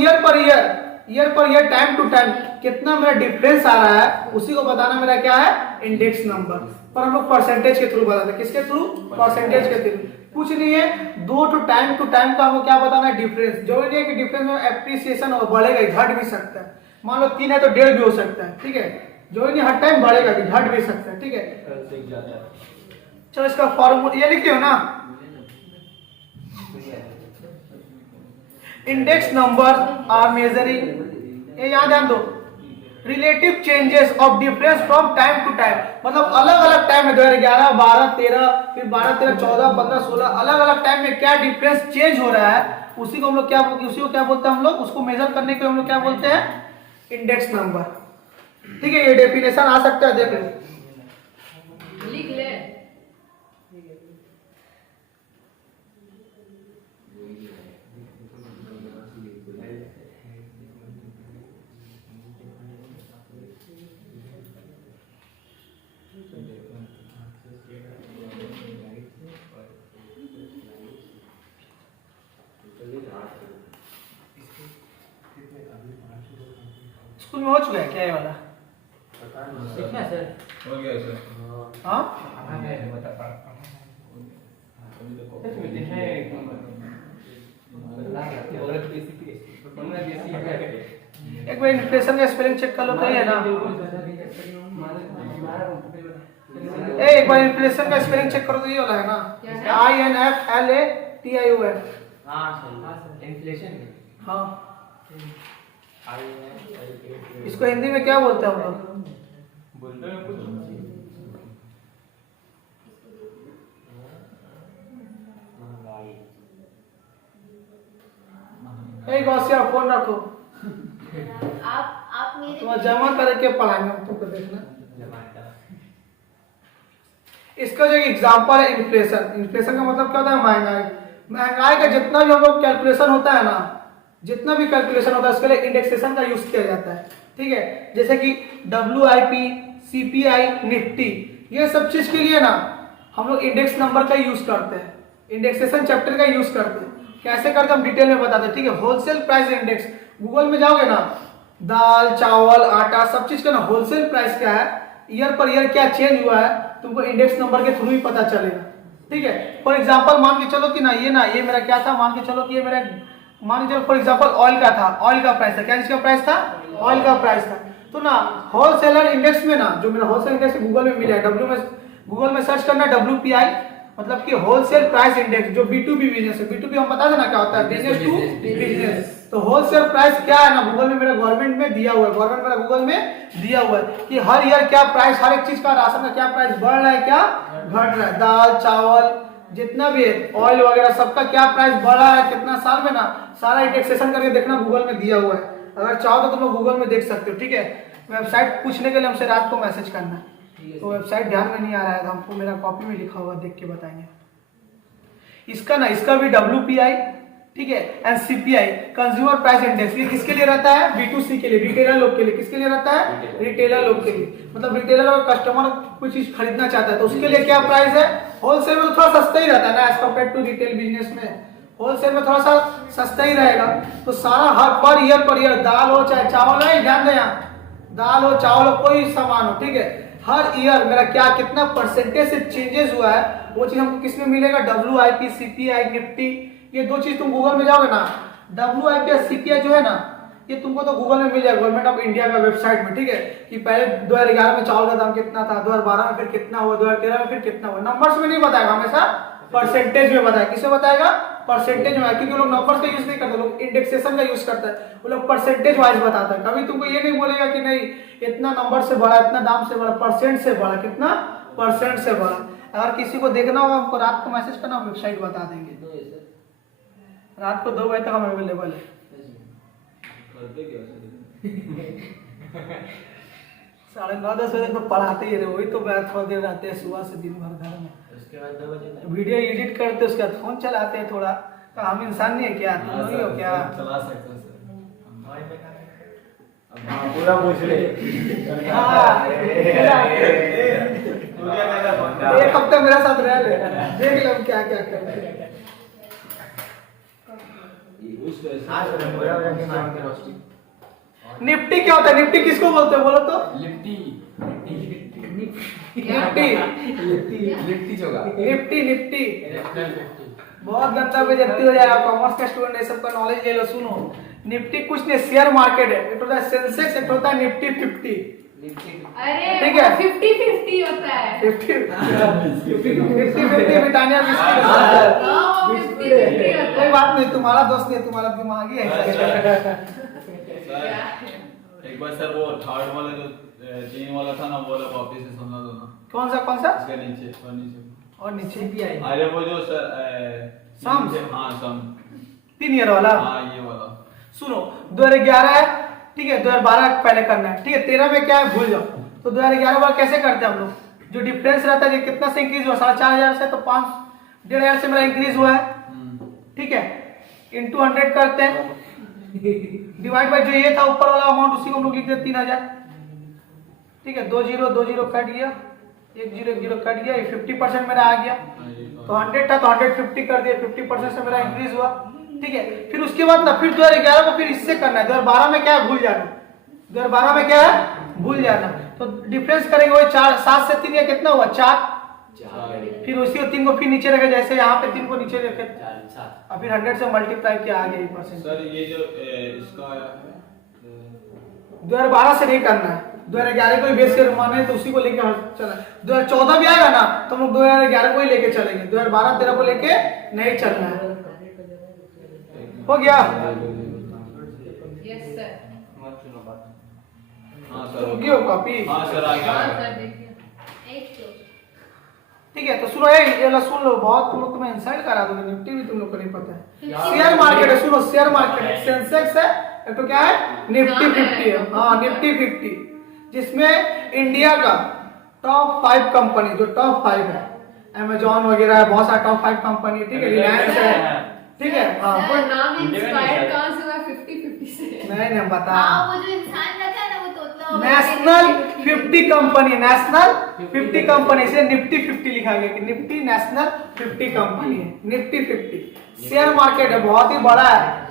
year time to time कितना मेरा डिफरेंस आ रहा है, उसी को बताना मेरा क्या है? Index number. पर हम लोग परसेंटेज के थ्रू बताते हैं। किसके थ्रू? परसेंटेज के थ्रू। कुछ नहीं है, दो टू टाइम का हमको क्या बताना है? डिफरेंस। जो नहीं है कि डिफरेंस में एप्रिसिएशन होगा, बढ़ेगा, घट भी सकता है। मान लो 3 है तो 1.5 भी हो सकता है, ठीक है। जो नहीं हर टाइम बढ़ेगा भी, घट भी सकता है, ठीक है। चलो इसका फॉर्मूला ये लिखे हो ना, इंडेक्स नंबर आर मेजरिंग, ये याद ध्यान दो, relative changes of difference from time to time, मतलब अलग अलग टाइम में 2011, 12, 13, फिर 12, 13, 14, 15, 16 अलग अलग टाइम में क्या डिफरेंस चेंज हो रहा है, उसी को हम लोग क्या बोलते हैं? हम लोग उसको मेजर करने के हम लोग क्या बोलते हैं? इंडेक्स नंबर, ठीक है। ये डेफिनेशन आ सकता है, देख लो, लिख ले। स्कूल में हो चुका है क्या ये वाला? कितना सर? हो गया सर। हाँ एक बार इन्फ्लेशन का स्पेलिंग चेक कर लो तो ये है ना। एक बार इन्फ्लेशन का स्पेलिंग चेक करो तो ये वाला है ना, INFLATION। हाँ सर, इन्फ्लेशन। हाँ, इसको हिंदी में क्या बोलते हैं हम लोग? बोलते हैं कुछ एक गौसिया फोन रखो, आप मेरे तुम्हारा जमा करके पढ़ाएंगे हम तुमको, देखना। इसका जो एग्जांपल है इन्फ्लेशन। इन्फ्लेशन का मतलब क्या होता है? महंगाई। महंगाई का जितना भी हम लोग कैलकुलेशन होता है ना, जितना भी कैलकुलेशन होता है उसके लिए इंडेक्सेशन का यूज किया जाता है, ठीक है। जैसे कि WIP, CPI, निफ्टी, ये सब चीज के लिए ना हम लोग इंडेक्स नंबर का यूज करते हैं, इंडेक्सेशन चैप्टर का यूज करते हैं। कैसे करते हैं हम डिटेल में बताते हैं, ठीक है। होलसेल प्राइस इंडेक्स, गूगल में जाओगे ना, दाल, चावल, आटा, सब चीज का ना होलसेल प्राइस क्या है, ईयर पर ईयर क्या चेंज हुआ है, तुमको इंडेक्स नंबर के थ्रू ही पता चलेगा, ठीक है। फॉर एग्जांपल मान के चलो कि ना ये मेरा क्या था, मान के चलो कि ये मेरा मान लीजिए फॉर एग्जांपल ऑयल का था, ऑयल का प्राइस था, क्या चीज का प्राइस था? ऑयल का प्राइस था। तो ना होलसेलर इंडेक्स में ना, जो मेरा होलसेल इंडेक्स गूगल में मिला है, गूगल में सर्च करना WPI, मतलब कि होलसेल प्राइस इंडेक्स, जो B2B बिजनेस है। B2B हम बता देना क्या होता है, बिजनेस टू बिजनेस। तो होलसेल प्राइस क्या है ना, गूगल में मेरा गवर्नमेंट में दिया हुआ है, गवर्नमेंट मेरा गूगल में दिया हुआ है कि हर ईयर क्या प्राइस, हर एक चीज का, राशन का क्या प्राइस बढ़ रहा है, क्या घट रहा है, दाल चावल जितना भी है, ऑयल वगैरह सबका क्या प्राइस बढ़ा है कितना साल में ना, सारा इंडेक्सेशन करके देखना गूगल में दिया हुआ है। अगर चाहो तो तुम लोग गूगल में देख सकते हो, ठीक है। वेबसाइट पूछने के लिए हमसे रात को मैसेज करना, तो वेबसाइट ध्यान में नहीं आ रहा है तो हमको मेरा कॉपी में लिखा हुआ देख के बताएंगे। इसका ना, इसका भी WPI, ठीक है, and CPI, consumer price index, ये किसके लिए रहता है? B2C के लिए, रिटेलर लोग के लिए। किसके लिए रहता है? रिटेलर लोग के लिए। मतलब रिटेलर अगर कस्टमर कोई चीज खरीदना चाहता है तो उसके लिए क्या प्राइस है? होलसेल में तो थोड़ा सस्ता ही रहता है ना as compare to retail business में, होलसेल में थोड़ा सा सस्ता ही रहेगा। तो सारा हर पर ईयर दाल हो चाहे चावल हो, ध्यान दें यहाँ, दाल हो चावल हो कोई सामान हो, ठीक है, हर ईयर मेरा क्या कितना परसेंटेज से चेंजेस हुआ है वो चीज हमको किसमें मिलेगा? WIP, CPI, Nifty. ये दो चीज तुम गूगल में जाओगे ना, WIP और CPI जो है ना, ये तुमको तो गूगल में मिल जाएगा, गवर्नमेंट ऑफ इंडिया का वेबसाइट में, ठीक है, कि पहले 2011 में चावल का दाम कितना था, 2012 में फिर कितना हुआ, 2013 में फिर कितना हुआ। नंबर्स में नहीं बताएगा, हमेशा परसेंटेज में बताएगा। किसमें बताएगा? परसेंटेज में, क्योंकि लोग नंबर्स का यूज नहीं करते, लोग इंडेक्सेशन का यूज करते हैं, वो लोग परसेंटेज वाइज बताता है। कभी तुमको ये नहीं बोलेगा कि नहीं इतना नंबर से बढ़ा, इतना दाम से बढ़ा, परसेंट से बढ़ा, कितना परसेंट से बढ़ा। अगर किसी को देखना होगा हमको रात को मैसेज करना, वेबसाइट बता देंगे। रात को 2 बजे तक हम अवेलेबल है। 9:30-10 बजे तो पढ़ाते ही रहे, वही तो थोड़ा देर रहते हैं सुबह से दिन भर घर में, उसके बाद 2 बजे वीडियो एडिट करते, उसके बाद फोन चलाते हैं थोड़ा। तो हम इंसान नहीं है क्या? तुम नहीं हो क्या? चला सकते हैं सर। पूरा पूछ ले। हाँ, एक हफ्ता मेरा साथ रह ले, देख लो क्या क्या कर रहे हैं। निफ्टी क्या होता है? निफ्टी किसको बोलते हैं बोलो तो? लिफ्टी निफ्टी बहुत गंदा बेइज्जती हो जाएगा। कॉमर्स का स्टूडेंट है, सबका नॉलेज ले लो। सुनो, निफ्टी कुछ नहीं, शेयर मार्केट है। एक होता है सेंसेक्स, एक होता है निफ्टी 50। अरे ठीक है, 50-50 होता है। 50-50 ब्रिटानिया बिस्किट। हाँ, 50-50 होता कोई है। बात नहीं, तुम्हारा दोस्त नहीं, तुम्हारा दिमाग ही है। एक बार सर वो थर्ड वाला जो 3 वाला था ना, वो वाला कॉपी से सुना दो ना। कौन सा? इसके नीचे और नीचे अरे वो जो सर सम। हाँ सम 3 ईयर वाला। हाँ ये वाला। सुनो, 2011 है, ठीक है, 2012 पहले करना है, ठीक है। 13 में क्या है भूल जाओ। तो 2011 वाला कैसे करते हैं हम लोग? जो डिफरेंस रहता है, कितना से इंक्रीज हुआ? 4,500 से, तो 5,500 से मेरा इंक्रीज हुआ है, ठीक है, इंटू 100 करते हैं, डिवाइड बाय जो ये था ऊपर वाला अमाउंट, उसी को हम लोग लिखते हैं 3,000, ठीक है। 2 0 कट गया, 1 0 कट गया, ये 50% मेरा आ गया। तो 100 था तो 150 कर दिया, 50% से मेरा इंक्रीज हुआ, ठीक है। फिर उसके बाद ना फिर 2011 को फिर इससे करना है। 2012 में क्या है भूल जाना, 2012 में क्या है भूल जाना। तो डिफरेंस करेंगे वही 4, 7 से 3 या कितना हुआ? 4। फिर उसी को 3 को फिर नीचे रखे, जैसे यहाँ पे 3 को नीचे रखे, और फिर 100 से मल्टीप्लाई किया, आ गया परसेंट। सर ये जो इसका 2012 से नहीं करना है, 2011 को ही बेस कर माने तो उसी को लेके चला। 2014 भी आएगा ना तो हम लोग 2011 को ही लेके चलेंगे, 2012-13 को लेके नहीं चलना है। हो गया? Yes sir. हाँ सर हो गया कॉपी? हाँ सर आ हाँ गया। सर देखिए। एक तो ठीक है, तो सुनो, ये लो सुन लो, बहुत तुम लोग तुम्हें इंसाइट करा दोगे, निफ्टी भी तुम लोग को नहीं पता है। शेयर मार्केट है, सुनो, शेयर मार्केट सेंसेक्स है, एक तो क्या है निफ्टी 50 है। हाँ, निफ्टी 50, जिसमें इंडिया का टॉप 5 कंपनी, जो टॉप 5 है, अमेजॉन वगैरह है, बहुत सारा टॉप 5 कंपनी, ठीक है, रिलायंस है, ठीक है। हाँ, सर नाम इंस्पायर्ड कहाँ से हुआ? 50-50 से। नहीं बता। हाँ, वो जो इंसान रखा है ना, वो तोता नेशनल 50 कंपनी, नेशनल 50 कंपनी से निफ्टी 50 लिखा गया कि निफ्टी नेशनल 50 कंपनी है, निफ्टी 50 शेयर मार्केट है, बहुत ही बड़ा है,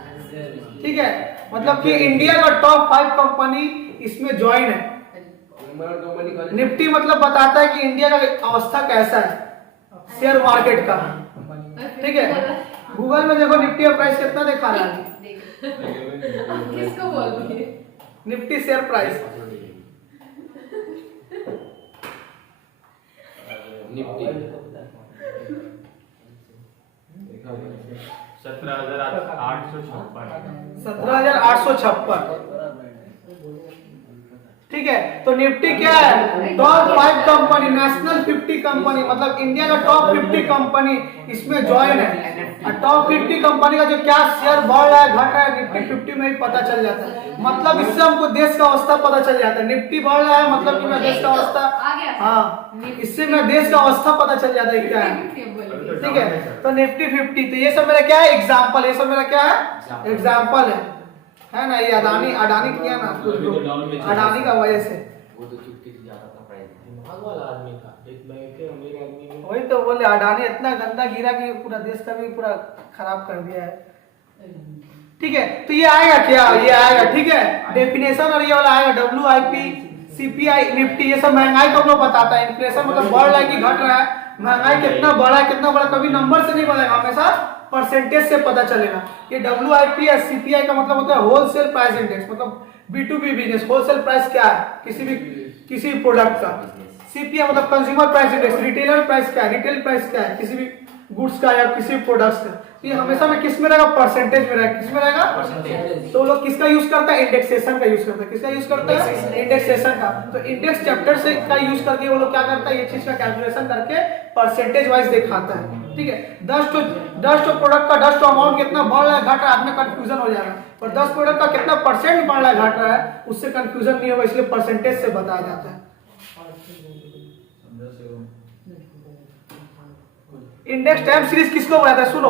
ठीक है। मतलब कि इंडिया का टॉप 5 कंपनी इसमें ज्वाइन है। निफ्टी मतलब बताता है कि इंडिया का अवस्था कैसा है शेयर मार्केट का, ठीक है। गूगल में देखो निफ्टी का प्राइस कितना दिखा रहा है। किसको बोलती है? निफ्टी शेयर प्राइस निफ्टी 17,856 ठीक है। तो निफ्टी क्या है, टॉप 5 कंपनी, नेशनल 50 कंपनी, मतलब इंडिया का टॉप 50 कंपनी इसमें ज्वाइन है। और टॉप 50 कंपनी का जो क्या शेयर बढ़ रहा है घट रहा है निफ्टी 50 में ही पता चल जाता है। मतलब इससे हमको देश का अवस्था पता चल जाता है। निफ्टी बढ़ रहा है मतलब कि मैं देश का अवस्था, आ गया। हाँ इससे मैं देश का अवस्था पता चल जाता है क्या है। ठीक है, तो निफ्टी 50, तो ये सब मेरा क्या है एग्जाम्पल, ये सब मेरा क्या है एग्जाम्पल है ना। ये अडानी किया ना अडानी का वजह से, वो तो चुटकी से ज्यादा का प्राइस दिमाग वाला आदमी था, एक बैंक के अमीर आदमी ने वही तो बोले अडानी इतना गंदा गिरा कि पूरा देश का भी पूरा खराब कर दिया है। ठीक है, तो ये आएगा क्या, ये आएगा ठीक है डेफिनेशन, और ये वाला आएगा WIP CPI निफ्टी, ये सब महंगाई को हम लोग बताता है। इन्फ्लेशन मतलब बढ़ रहा है कि घट रहा है, महंगाई कितना बढ़ा है कितना बढ़ा, कभी नंबर से नहीं बढ़ेगा, हमेशा परसेंटेज से पता चलेगा। ये WIP या CPI का मतलब होता है होलसेल प्राइस इंडेक्स, मतलब B2B बिजनेस, होलसेल प्राइस क्या है किसी भी प्रोडक्ट का। CPI मतलब consumer price index, retailer price क्या है, रिटेल प्राइस क्या है किसी भी गुड्स का या किसी प्रोडक्ट्स का। तो ये हमेशा में किस में रहेगा, परसेंटेज में रहेगा। किस में रहेगा, तो लोग किसका यूज करता है, इंडेक्सेशन का यूज करता है। किसका यूज करता है, इंडेक्सेशन का। तो इंडेक्स चैप्टर से का यूज करके वो लोग क्या करता है, ये चीज का कैलकुलेशन करके परसेंटेज वाइज दिखाता है। ठीक है, 10 तो प्रोडक्ट का 10 तो अमाउंट कितना बढ़ रहा है घट रहा है, आपने कंफ्यूजन हो जाएगा। पर 10 प्रोडक्ट का कितना परसेंट बढ़ रहा है घट रहा है, उससे कंफ्यूजन नहीं होगा, इसलिए परसेंटेज से बताया जाता है। इंडेक्स टाइम सीरीज किसको बोलता है, सुनो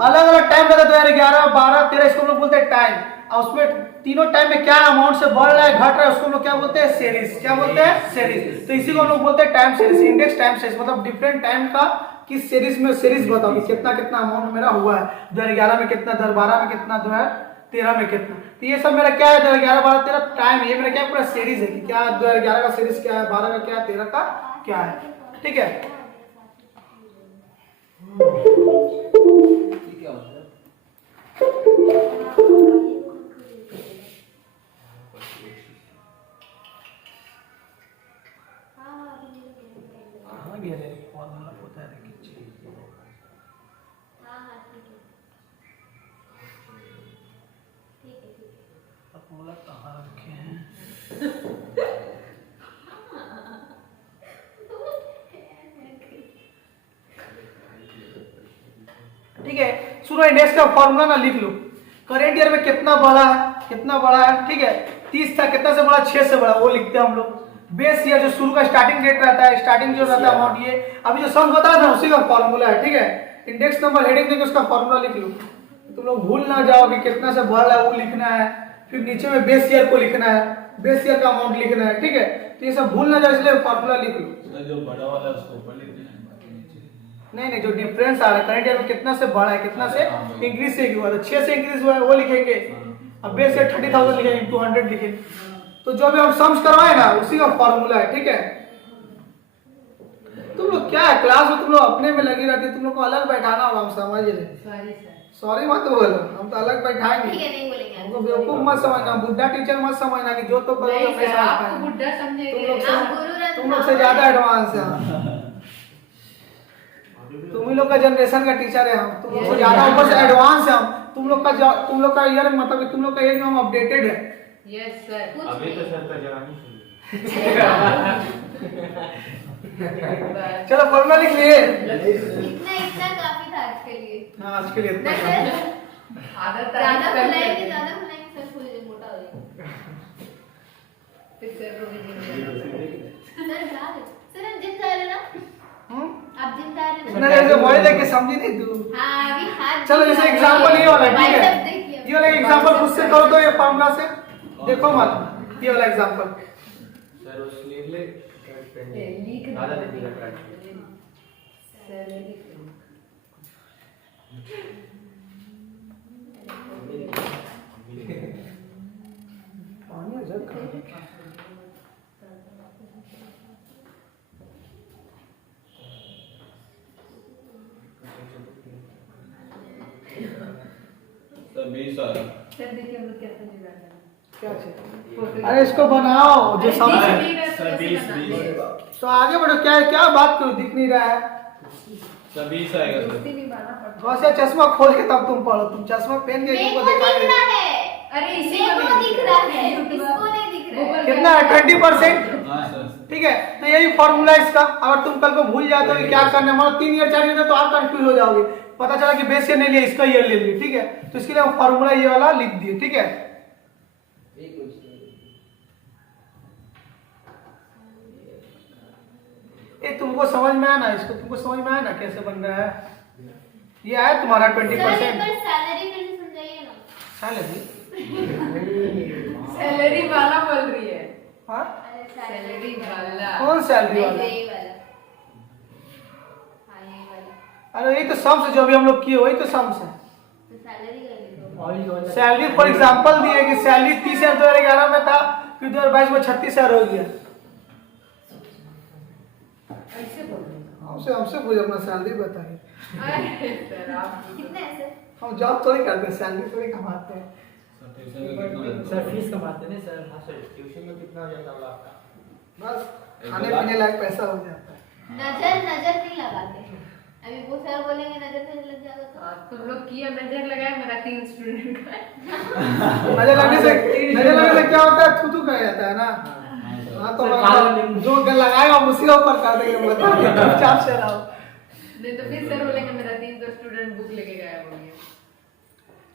अलग अलग टाइम रहता है, 2011, 12, 13, इसको हम लोग बोलते हैं टाइम। और उसमें तीनों टाइम में क्या अमाउंट से बढ़ रहा है घट रहा है, उसको हम लोग क्या बोलते हैं, सीरीज। क्या बोलते हैं, सीरीज। तो इसी को हम लोग बोलते हैं time series. Index time series मतलब डिफरेंट टाइम का किस सीरीज में, सीरीज बताओ कि कितना कितना अमाउंट मेरा हुआ है, 2011 में कितना, 2012 में कितना, 2013 में कितना। तो ये सब मेरा क्या है, 2011, 12, 13 टाइम, ये मेरा क्या पूरा सीरीज है कि क्या 2011 का सीरीज क्या है, 12 का क्या है, 13 का क्या है। ठीक है, ठीक है सुनो, इंडेक्स का फॉर्मूला ना लिख लो। करेंट ईयर में कितना बढ़ा है, ठीक है 30 था, कितना से बढ़ा, 6 से बढ़ा, वो लिखते हैं हम लोग। बेस ईयर जो शुरू का स्टार्टिंग रेट रहता है, स्टार्टिंग जो रहता है अमाउंट, ये अभी जो सम बताया था उसी का फॉर्मूला है। ठीक है, इंडेक्स नंबर हेडिंग देके उसका फॉर्मूला लिख लो, तुम लोग भूल ना जाओ कि कितना से बढ़ रहा है वो लिखना है, फिर नीचे में बेस ईयर को लिखना है, बेस ईयर का अमाउंट लिखना है। ठीक है, तो ये सब भूल ना जाओ इसलिए फॉर्मूला लिख लो। जो बड़ा वाला है उसको ऊपर लिख देना। नहीं, जो डिफरेंस आ रहा है करंट ईयर में कितना से बढ़ा है, कितना से इंक्रीज से हुआ, तो 6 से इंक्रीज हुआ है वो लिखेंगे। अब बेस ईयर 30,000 लिखेंगे, 200 लिखेंगे। तो जो भी हम सम्स करवाए ना उसी का फॉर्मूला है। ठीक है, तुम लोग क्या है क्लास में तुम लोग अपने में लगी रहती है, तुम लोग को अलग बैठाना होगा, हम समझ रहे। सॉरी मत बोलो, हम तो अलग बैठाएंगे। ठीक है, नहीं बोलेंगे। हमको बेवकूफ मत समझना, बुड्ढा टीचर मत समझना कि जो तो करोगे नहीं मैं सर, समझ आपको पाएंगे। बुड्ढा समझेंगे। तुम लोग से ज्यादा एडवांस है हम। तुम ही लोग का जनरेशन का टीचर है हम, तुम लोग से ज्यादा ऊपर से एडवांस है हम। तुम लोग का ईयर मतलब तुम लोग का एज में हम अपडेटेड है। Yes sir. अभी तो सर का जवानी चलो फॉर्मूला लिख लिए। इतना काफी था आज के लिए। हाँ आज के लिए इतना सर आदत ज्यादा फुलाएंगे सर फूल मोटा हो जाएगा। फिर सर रोने सर हम जिम जा रहे हैं ना, आप जिम जा रहे हैं इतना ऐसे बॉडी देख के समझी नहीं तू। हाँ अभी हाथ चलो जैसे एग्जांपल ये वाला ठीक है, देखिए ये वाला एग्जांपल खुद से करो तो ये फॉर्मूला से देखो मत, ये वाला एग्जांपल सर उस ले लिख ज्यादा दीजिएगा प्राइस। सर पानी जग सर 20 आ रहा। सर देखिए हम लोग कैसे जुगाड़ करें। क्या चाहिए? फोटो अरे इसको बनाओ जो समझ सर 20 तो आगे बढ़ो। क्या क्या बात करो, दिख नहीं रहा है। सर 20 आएगा सर। दोस्ती निभाना पड़ता बस ये चश्मा खोल के तब तुम पढ़ो। तुम चश्मा पहन के मेरे इनको को दिख दिखाओगे। रहा है, है। अरे इसी मेरे को दिख रहा है, इसको नहीं दिख रहा है। कितना है? 20%। हाँ सर। ठीक है, तो यही फॉर्मूला है इसका। अगर तुम कल को भूल जाते हो कि क्या करना है, मतलब 3 ईयर 4 ईयर तो आप कंफ्यूज हो जाओगे। पता चला कि बेस ईयर नहीं लिया, इसका ईयर ले लिया। ठीक है, तो इसके लिए हम फॉर्मूला ये वाला लिख दिए। ठीक है, ये तुमको समझ में आया ना? इसको तुमको समझ में आया ना कैसे बन रहा है? ये आया तुम्हारा सर एक 20%। बार सैलरी फिर से समझाइए ना। सैलरी? सैलरी वाला बोल रही है। हाँ, अरे सैलरी वाला। कौन सैलरी नहीं, वाला? यही वाला। हाँ यही वाला। अरे यही तो सम्स जो भी हम लोग किए वही तो सम्स है। तो सैलरी का लिखो। सैलरी फॉर एग्जांपल दिए कि सैलरी 30,000 2011 में था, फिर 2022 में 36,000 हो गया। ऐसे बोल रही है। हमसे पूछ, अपना सैलरी बताइए। अरे सर आप कितने हैं सर? हम जॉब थोड़ी करते हैं, सैलरी थोड़ी कमाते हैं। सर ट्यूशन का कितना है? सर फीस कमाते नहीं सर? हाँ सर, ट्यूशन में कितना हो जाता है आपका? बस खाने पीने लायक पैसा हो जाता है। नजर नहीं लगाते। अभी वो सर बोलेंगे नजर से लग जाएगा तो। तुम लोग किया नजर लगाया मेरा 3 स्टूडेंट का। नजर लगने से क्या होता है? थू कर जाता है ना। हाँ तो मतलब जो लगाएगा उसी के ऊपर कर देंगे। बताइए, चुपचाप से रहो। नहीं तो फिर सर बोलेंगे मेरा 3 तो स्टूडेंट बुक लेके गायब हो गया।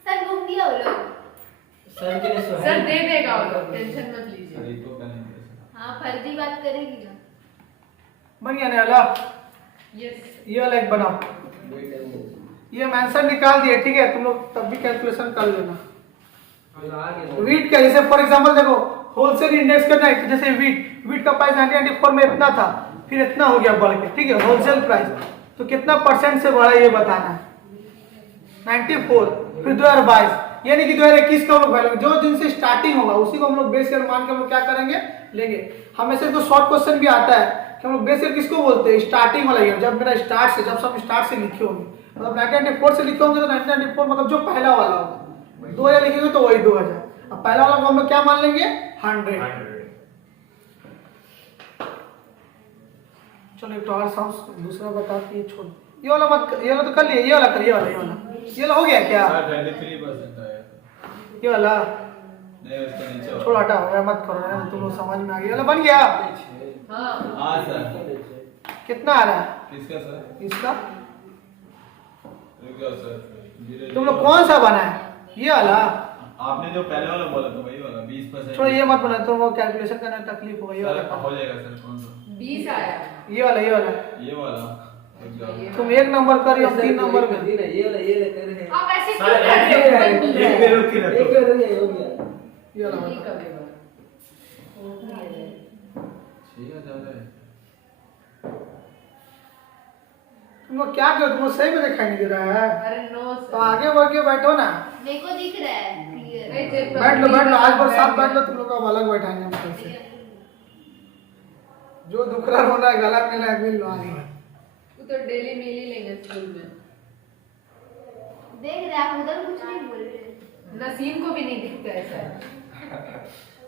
सर बुक दिया वो लोग। सर के लिए सर दे देगा वो लोग, टेंशन मत सर लीजिए। ये तो करेंगे सर। हाँ फर्जी बात करेगी ना। बन गया ना वाला? यस ये वाला एक बनाओ। ये मैं आंसर निकाल दिए। ठीक है, तुम लोग तब भी कैलकुलेशन कर लेना। वीट का जैसे फॉर एग्जांपल देखो, होलसेल इंडेक्स करना है। जैसे वीट का प्राइस 1994 में इतना था, फिर इतना हो गया बढ़ के। ठीक है, होलसेल प्राइस तो कितना परसेंट से बढ़ा ये बताना है। 94, फिर 2022, यानी कि 2021 का हम लोग वैल्यू जो दिन से स्टार्टिंग होगा उसी को हम लोग बेस ईयर मान के हम लोग क्या करेंगे, लेंगे। हमेशा इसको शॉर्ट क्वेश्चन भी आता है कि हम लोग बेस ईयर किसको बोलते हैं? स्टार्टिंग वाला ईयर, जब मेरा स्टार्ट से, जब सब स्टार्ट से लिखे होंगे। मतलब 1994 से लिखे होंगे तो 1994 मतलब जो पहला वाला होगा। 2000 लिखेंगे तो वही 2000। अब पहला वाला को हम लोग क्या मान लेंगे? 100। चलो एक तो और सॉन्ग दूसरा बता के छोड़। ये वाला मत, ये वाला तो कर लिए। ये वाला करिए, ये वाला हो गया क्या? सर 23% आया सर। ये वाला नहीं उसके नीचे और। छोड़ हटा, हो मत करो यार, तुम लोग समझ में आ गया। ये वाला बन गया। हाँ हाँ सर। कितना आ रहा है किसका सर? इसका? रुक जाओ सर। तुम लोग कौन सा बना है? ये वाला? आपने जो पहले वाला बोला था वही वाला 20%। छोड़ो, ये मत बना, तुम वो कैलकुलेशन करने में तकलीफ होगा। ये सर वाला हो जाएगा सर। कौन सा? 20 आया। ये वाला ये वाला। रुक जाओ। तुम 1 नंबर कर या 3 नंबर में? आप ऐसे सर, क्यों कर रहे हो? एक पे रुक के रखो। ये वाला नहीं बता। करेगा। ठीक है ज्यादा है। तुम लोग क्या करो? तुम लोग सही में दिखाई नहीं दे रहा है? अरे नो तो आगे बढ़ के बैठो ना। मेरे को दिख रहा है क्लियर। बैठ लो आज पर साथ बैठ लो। तुम लोग को अब अलग बैठाएंगे हम कल से। जो दुखरा रोना है, गला मिला है, मिल लो आगे। वो तो डेली मिल ही लेंगे स्कूल में। देख रहे आप उधर कुछ नहीं बोल रहे। नसीम को भी नहीं दिखता ऐसा।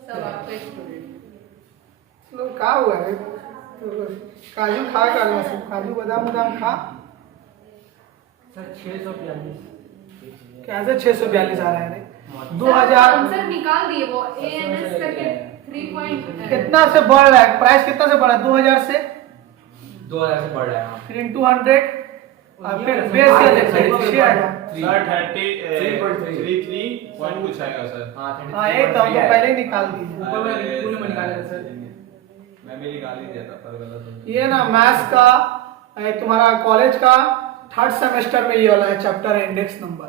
सब आपका स्टूडेंट। लोग क्या हुआ है? काजू खा कर लो, काजू बादाम खा। सर 642 कैसे 642 आ रहा है रे? आंसर 2000 निकाल दिए वो ANS करके 3 पॉइंट कितना से बढ़ रहा है? प्राइस कितना से बढ़ा है? 2000 से 2000 से बढ़ रहा है। फिर इन 200 और फिर बेस ईयर लेकर 6000। सर 33 पॉइंट कुछ आएगा सर। हाँ एक तो हम तो पहले ही निकाल दिए। ऊपर में पूरे में निकाले थे सर। मैं भी निकाल ही दिया था पर गलत हो ये ना मैथ्स का तुम्हारा कॉलेज का 3rd सेमेस्टर में ये वाला है चैप्टर है, इंडेक्स नंबर।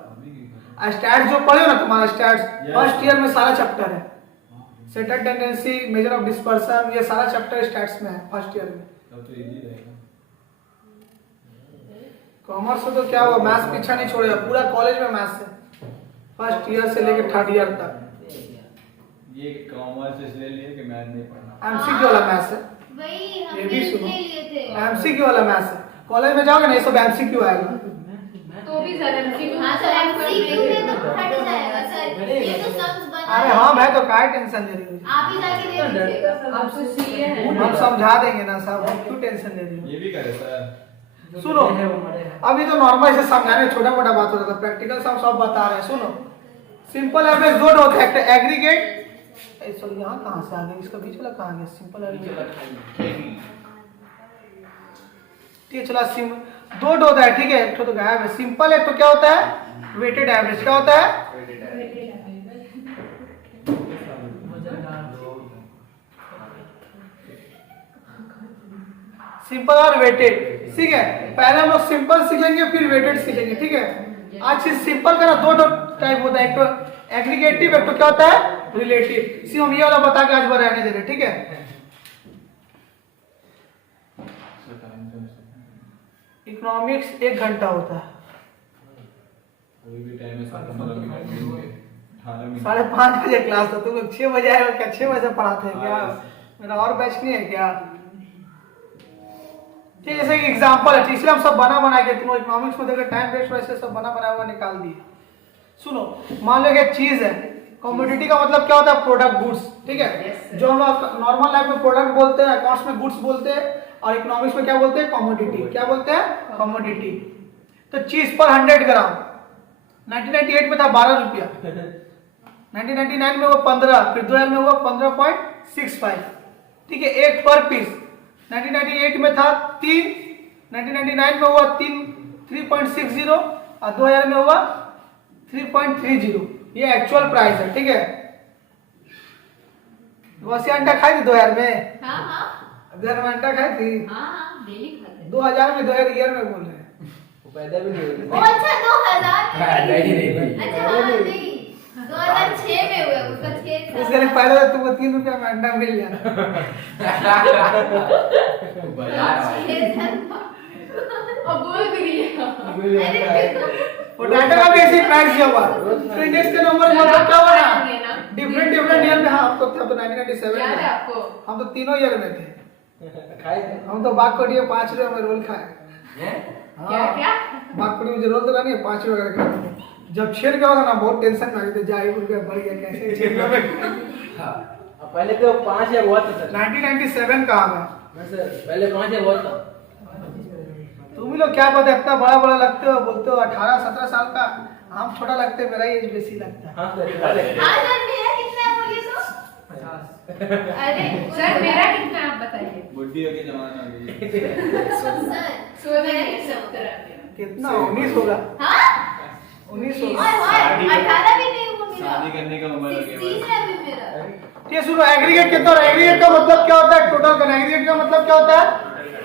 स्टैट्स जो पढ़े हो ना तुम्हारा स्टैट्स, फर्स्ट ईयर में सारा चैप्टर है। Centre tendency, measure of dispersion, ये सारा चैप्टर स्टैट्स में है फर्स्ट ईयर में। तब तो इजी रहेगा। कॉमर्स से तो क्या हुआ, मैथ्स पीछा नहीं छोड़ेगा। पूरा कॉलेज में मैथ्स है, फर्स्ट ईयर से लेकर 3rd ईयर तक। ये कॉमर्स इसलिए लिए कि मैथ नहीं पढ़ना। एमसीक्यू वाला मैथ्स है। वही हम ये भी सुनो, इसके लिए थे। एमसीक्यू वाला मैथ्स है। कॉलेज में जाओगे ना ये सब एमसीक्यू आएगा। तो भी सर MCQ हाँ तो एमसीक्यू में तो फट जाएगा ये तो सम्स बना अरे हाँ मैं तो काय टेंशन ले रही हूँ, आप ही जाके दे दीजिएगा। आपको सीए है हम समझा देंगे ना साहब, हम क्यों टेंशन ले रही हूँ। ये भी करे सर। सुनो अभी तो नॉर्मल से समझाने छोटा मोटा बात होता था, प्रैक्टिकल सब बता रहे हैं। सुनो सिंपल एवरेज दो होता है, एग्रीगेट सॉरी यहाँ कहाँ से आ गया, इसका बीच वाला कहाँ गया, सिंपल एवरेज ठीक है। चला सिम दो होता है ठीक है, एक तो गायब है। सिंपल एक तो क्या होता है, वेटेड एवरेज। क्या होता है, सिंपल और वेटेड। ठीक है, पहले हम लोग सिंपल सीखेंगे फिर वेटेड सीखेंगे। ठीक है, आज सिंपल का ना दो टाइप होता है, एक तो एग्रीगेटिव, एक तो क्या होता है रिलेटिव। इसी हम ये वाला बता के आज बार रहने दे रहे। ठीक है, इकोनॉमिक्स 1 घंटा होता है, अभी भी टाइम है सर, 15 मिनट 18 मिनट। 5:30 बजे क्लास था, तुम लोग 6 बजे आए हो क्या, 6 बजे पढ़ाते हैं क्या, मेरा और बैच नहीं है क्या। ठीक है, जैसे कि एग्जांपल है, इसलिए हम सब बना के तुम इकोनॉमिक्स में देखो टाइम वेस्ट वैसे सब बना हुआ निकाल दिए। सुनो मान लो एक चीज है, कमोडिटी का मतलब क्या होता है, प्रोडक्ट गुड्स। ठीक है, जो हम नॉर्मल लाइफ में प्रोडक्ट बोलते हैं, अकाउंट्स में गुड्स बोलते हैं, और इकोनॉमिक्स में क्या बोलते हैं, कमोडिटी। क्या बोलते हैं, कमोडिटी। तो चीज पर 100 ग्राम 1998 में था 12 रुपया, 1999 में वो 15, फिर 2000 में हुआ 15.65। ठीक है, एक पर पीस 1998 में था 3, 1999 में हुआ 3.60 और 2000 में हुआ 3.30। ये एक्चुअल प्राइस है। ठीक है, वैसे अंडा खाई थी 2000 में, हाँ हाँ 2000 में अंडा खाई थी, हाँ डेली खाते हैं। 2000 में 2000 ईयर में बोल रहे हैं। वो पैदा भी नहीं ओ अच्छा 2000 नहीं में, अच्छा हाँ नहीं 2006 में हुआ, उसका 6 था। उसके लिए पहले तो तुमको 3 रुपया में अंडा मिल जाना। अब बोल भी रही है। पोटैटो का भी ऐसे प्राइस दिया हुआ, तो इंडेक्स के नंबर मतलब क्या हुआ ना, डिफरेंट ईयर में। हाँ आपको था तो 1997 याद है में, आपको? हम तो तीनों ईयर में थे। खाए थे हम तो बागकोटी में 5 रुपये में रोल खाए। क्या क्या बागकोटी में जो रोल तो नहीं 5 रुपये का खाते थे। जब छेड़ गया था ना बहुत टेंशन में आ गई थी, जा 1 रुपया बढ़ गया कैसे छेड़ में। पहले तो 5000 हुआ था सर। 1997 का आ गया। सर पहले 5000 हुआ था। तुम ही लोग क्या पता इतना बड़ा बड़ा लगते हो, बोलते हो 18-17 साल का, हम छोटा लगते हैं, मेरा एज बेसी लगता है। हाँ सर हाँ सर मेरा कितना है बोलिए तो? 50। अरे सर मेरा कितना है आप बताइए। बुढ़ियों के जमाना आ गई। सर 16 नहीं 17 कितना 19 होगा, हाँ 19 और होगा। 18 भी नहीं हुआ मेरा, शादी करने का उम्र हो 16 गया। है अभी मेरा। ये सुनो एग्रीगेट कितना, एग्रीगेट का मतलब क्या होता है, टोटल करना। एग्रीगेट का मतलब क्या होता है,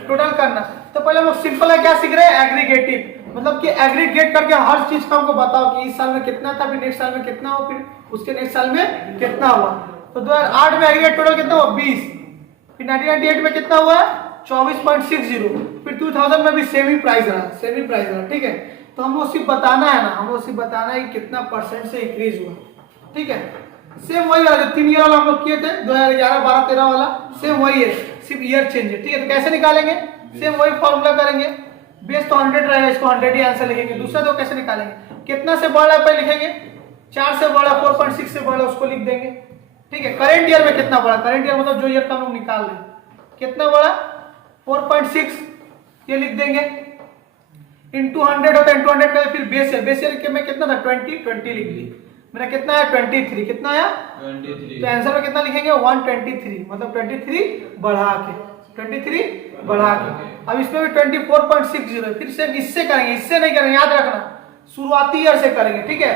टोटल करना। तो पहले हम लोग सिंपल है क्या सीख रहे हैं, एग्रीगेटिव, मतलब कि एग्रीगेट करके हर चीज का हमको बताओ कि इस साल में कितना था, फिर नेक्स्ट साल में कितना हुआ, फिर उसके नेक्स्ट साल में कितना हुआ। तो 2008 में एग्रीगेट टोटल कितना हुआ 20, फिर 1998 में कितना हुआ 24.60, फिर 2000 में भी सेम ही प्राइस रहा। ठीक है, तो हम लोग सिर्फ बताना है ना, हम लोग सिर्फ बताना है कि कितना % से इंक्रीज हुआ। ठीक है, सेम वही वाला जो 3 ईयर वाला हम लोग किए थे 2011, 12, 13 वाला, सेम वही है, सिर्फ ईयर चेंज है। ठीक है, तो कैसे निकालेंगे, सेम वही फॉर्मूला करेंगे। बेस तो 100 रहेगा, इसको 100 ही आंसर लिखेंगे। दूसरा तो कैसे निकालेंगे, कितना से बढ़ रहा है पहले लिखेंगे, 4 से बढ़ा, 4.6 से बढ़ा उसको लिख देंगे। ठीक है, करेंट ईयर में कितना बढ़ा, करेंट ईयर मतलब जो ईयर का हम लोग निकाल रहे हैं, कितना बढ़ा 4.6, ये लिख देंगे। इंटू 100 होता है, इंटू 100 का फिर बेस ईयर के में कितना था 20 लिख ली, मेरा कितना है 23, कितना आया 23। तो आंसर में कितना लिखेंगे 123, मतलब 23 बढ़ा के, 23 बढ़ा के। अब इसमें भी 24.60 है, फिर से इससे करेंगे, इससे नहीं करेंगे, याद रखना शुरुआती ईयर से करेंगे। ठीक है,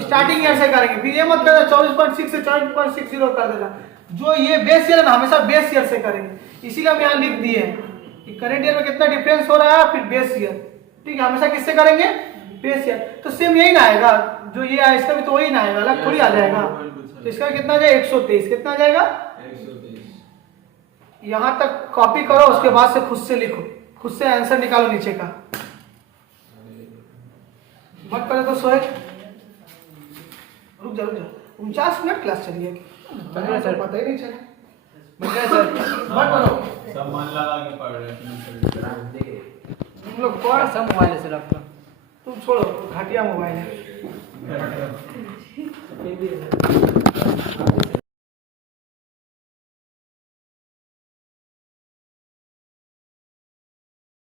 स्टार्टिंग ईयर से करेंगे, फिर ये मत करना 24.6 से 24.60 कर देना। जो ये बेस ईयर है ना, हमेशा बेस ईयर से करेंगे, इसीलिए हम यहाँ लिख दिए हैं कि करंट ईयर में कितना डिफरेंस हो रहा है, फिर बेस ईयर। ठीक है, हमेशा किससे करेंगे, बेस ईयर। तो सेम यही ना आएगा जो ये आया, इसका भी तो वही ना आएगा, अलग थोड़ी आ जाएगा। तो इसका कितना आ जाएगा 123, कितना आ जाएगा 123। यहाँ तक कॉपी करो, उसके बाद से खुद से लिखो, खुद से आंसर निकालो नीचे का, मत करे तो सोए। रुक जा 49 मिनट क्लास चली है, पता ही नहीं चला। मत करो, सब मन लगा के पढ़ रहे हैं। तुम लोग पढ़, सब मोबाइल से रखना। तुम छोड़ो, घटिया मोबाइल है। हिंदी में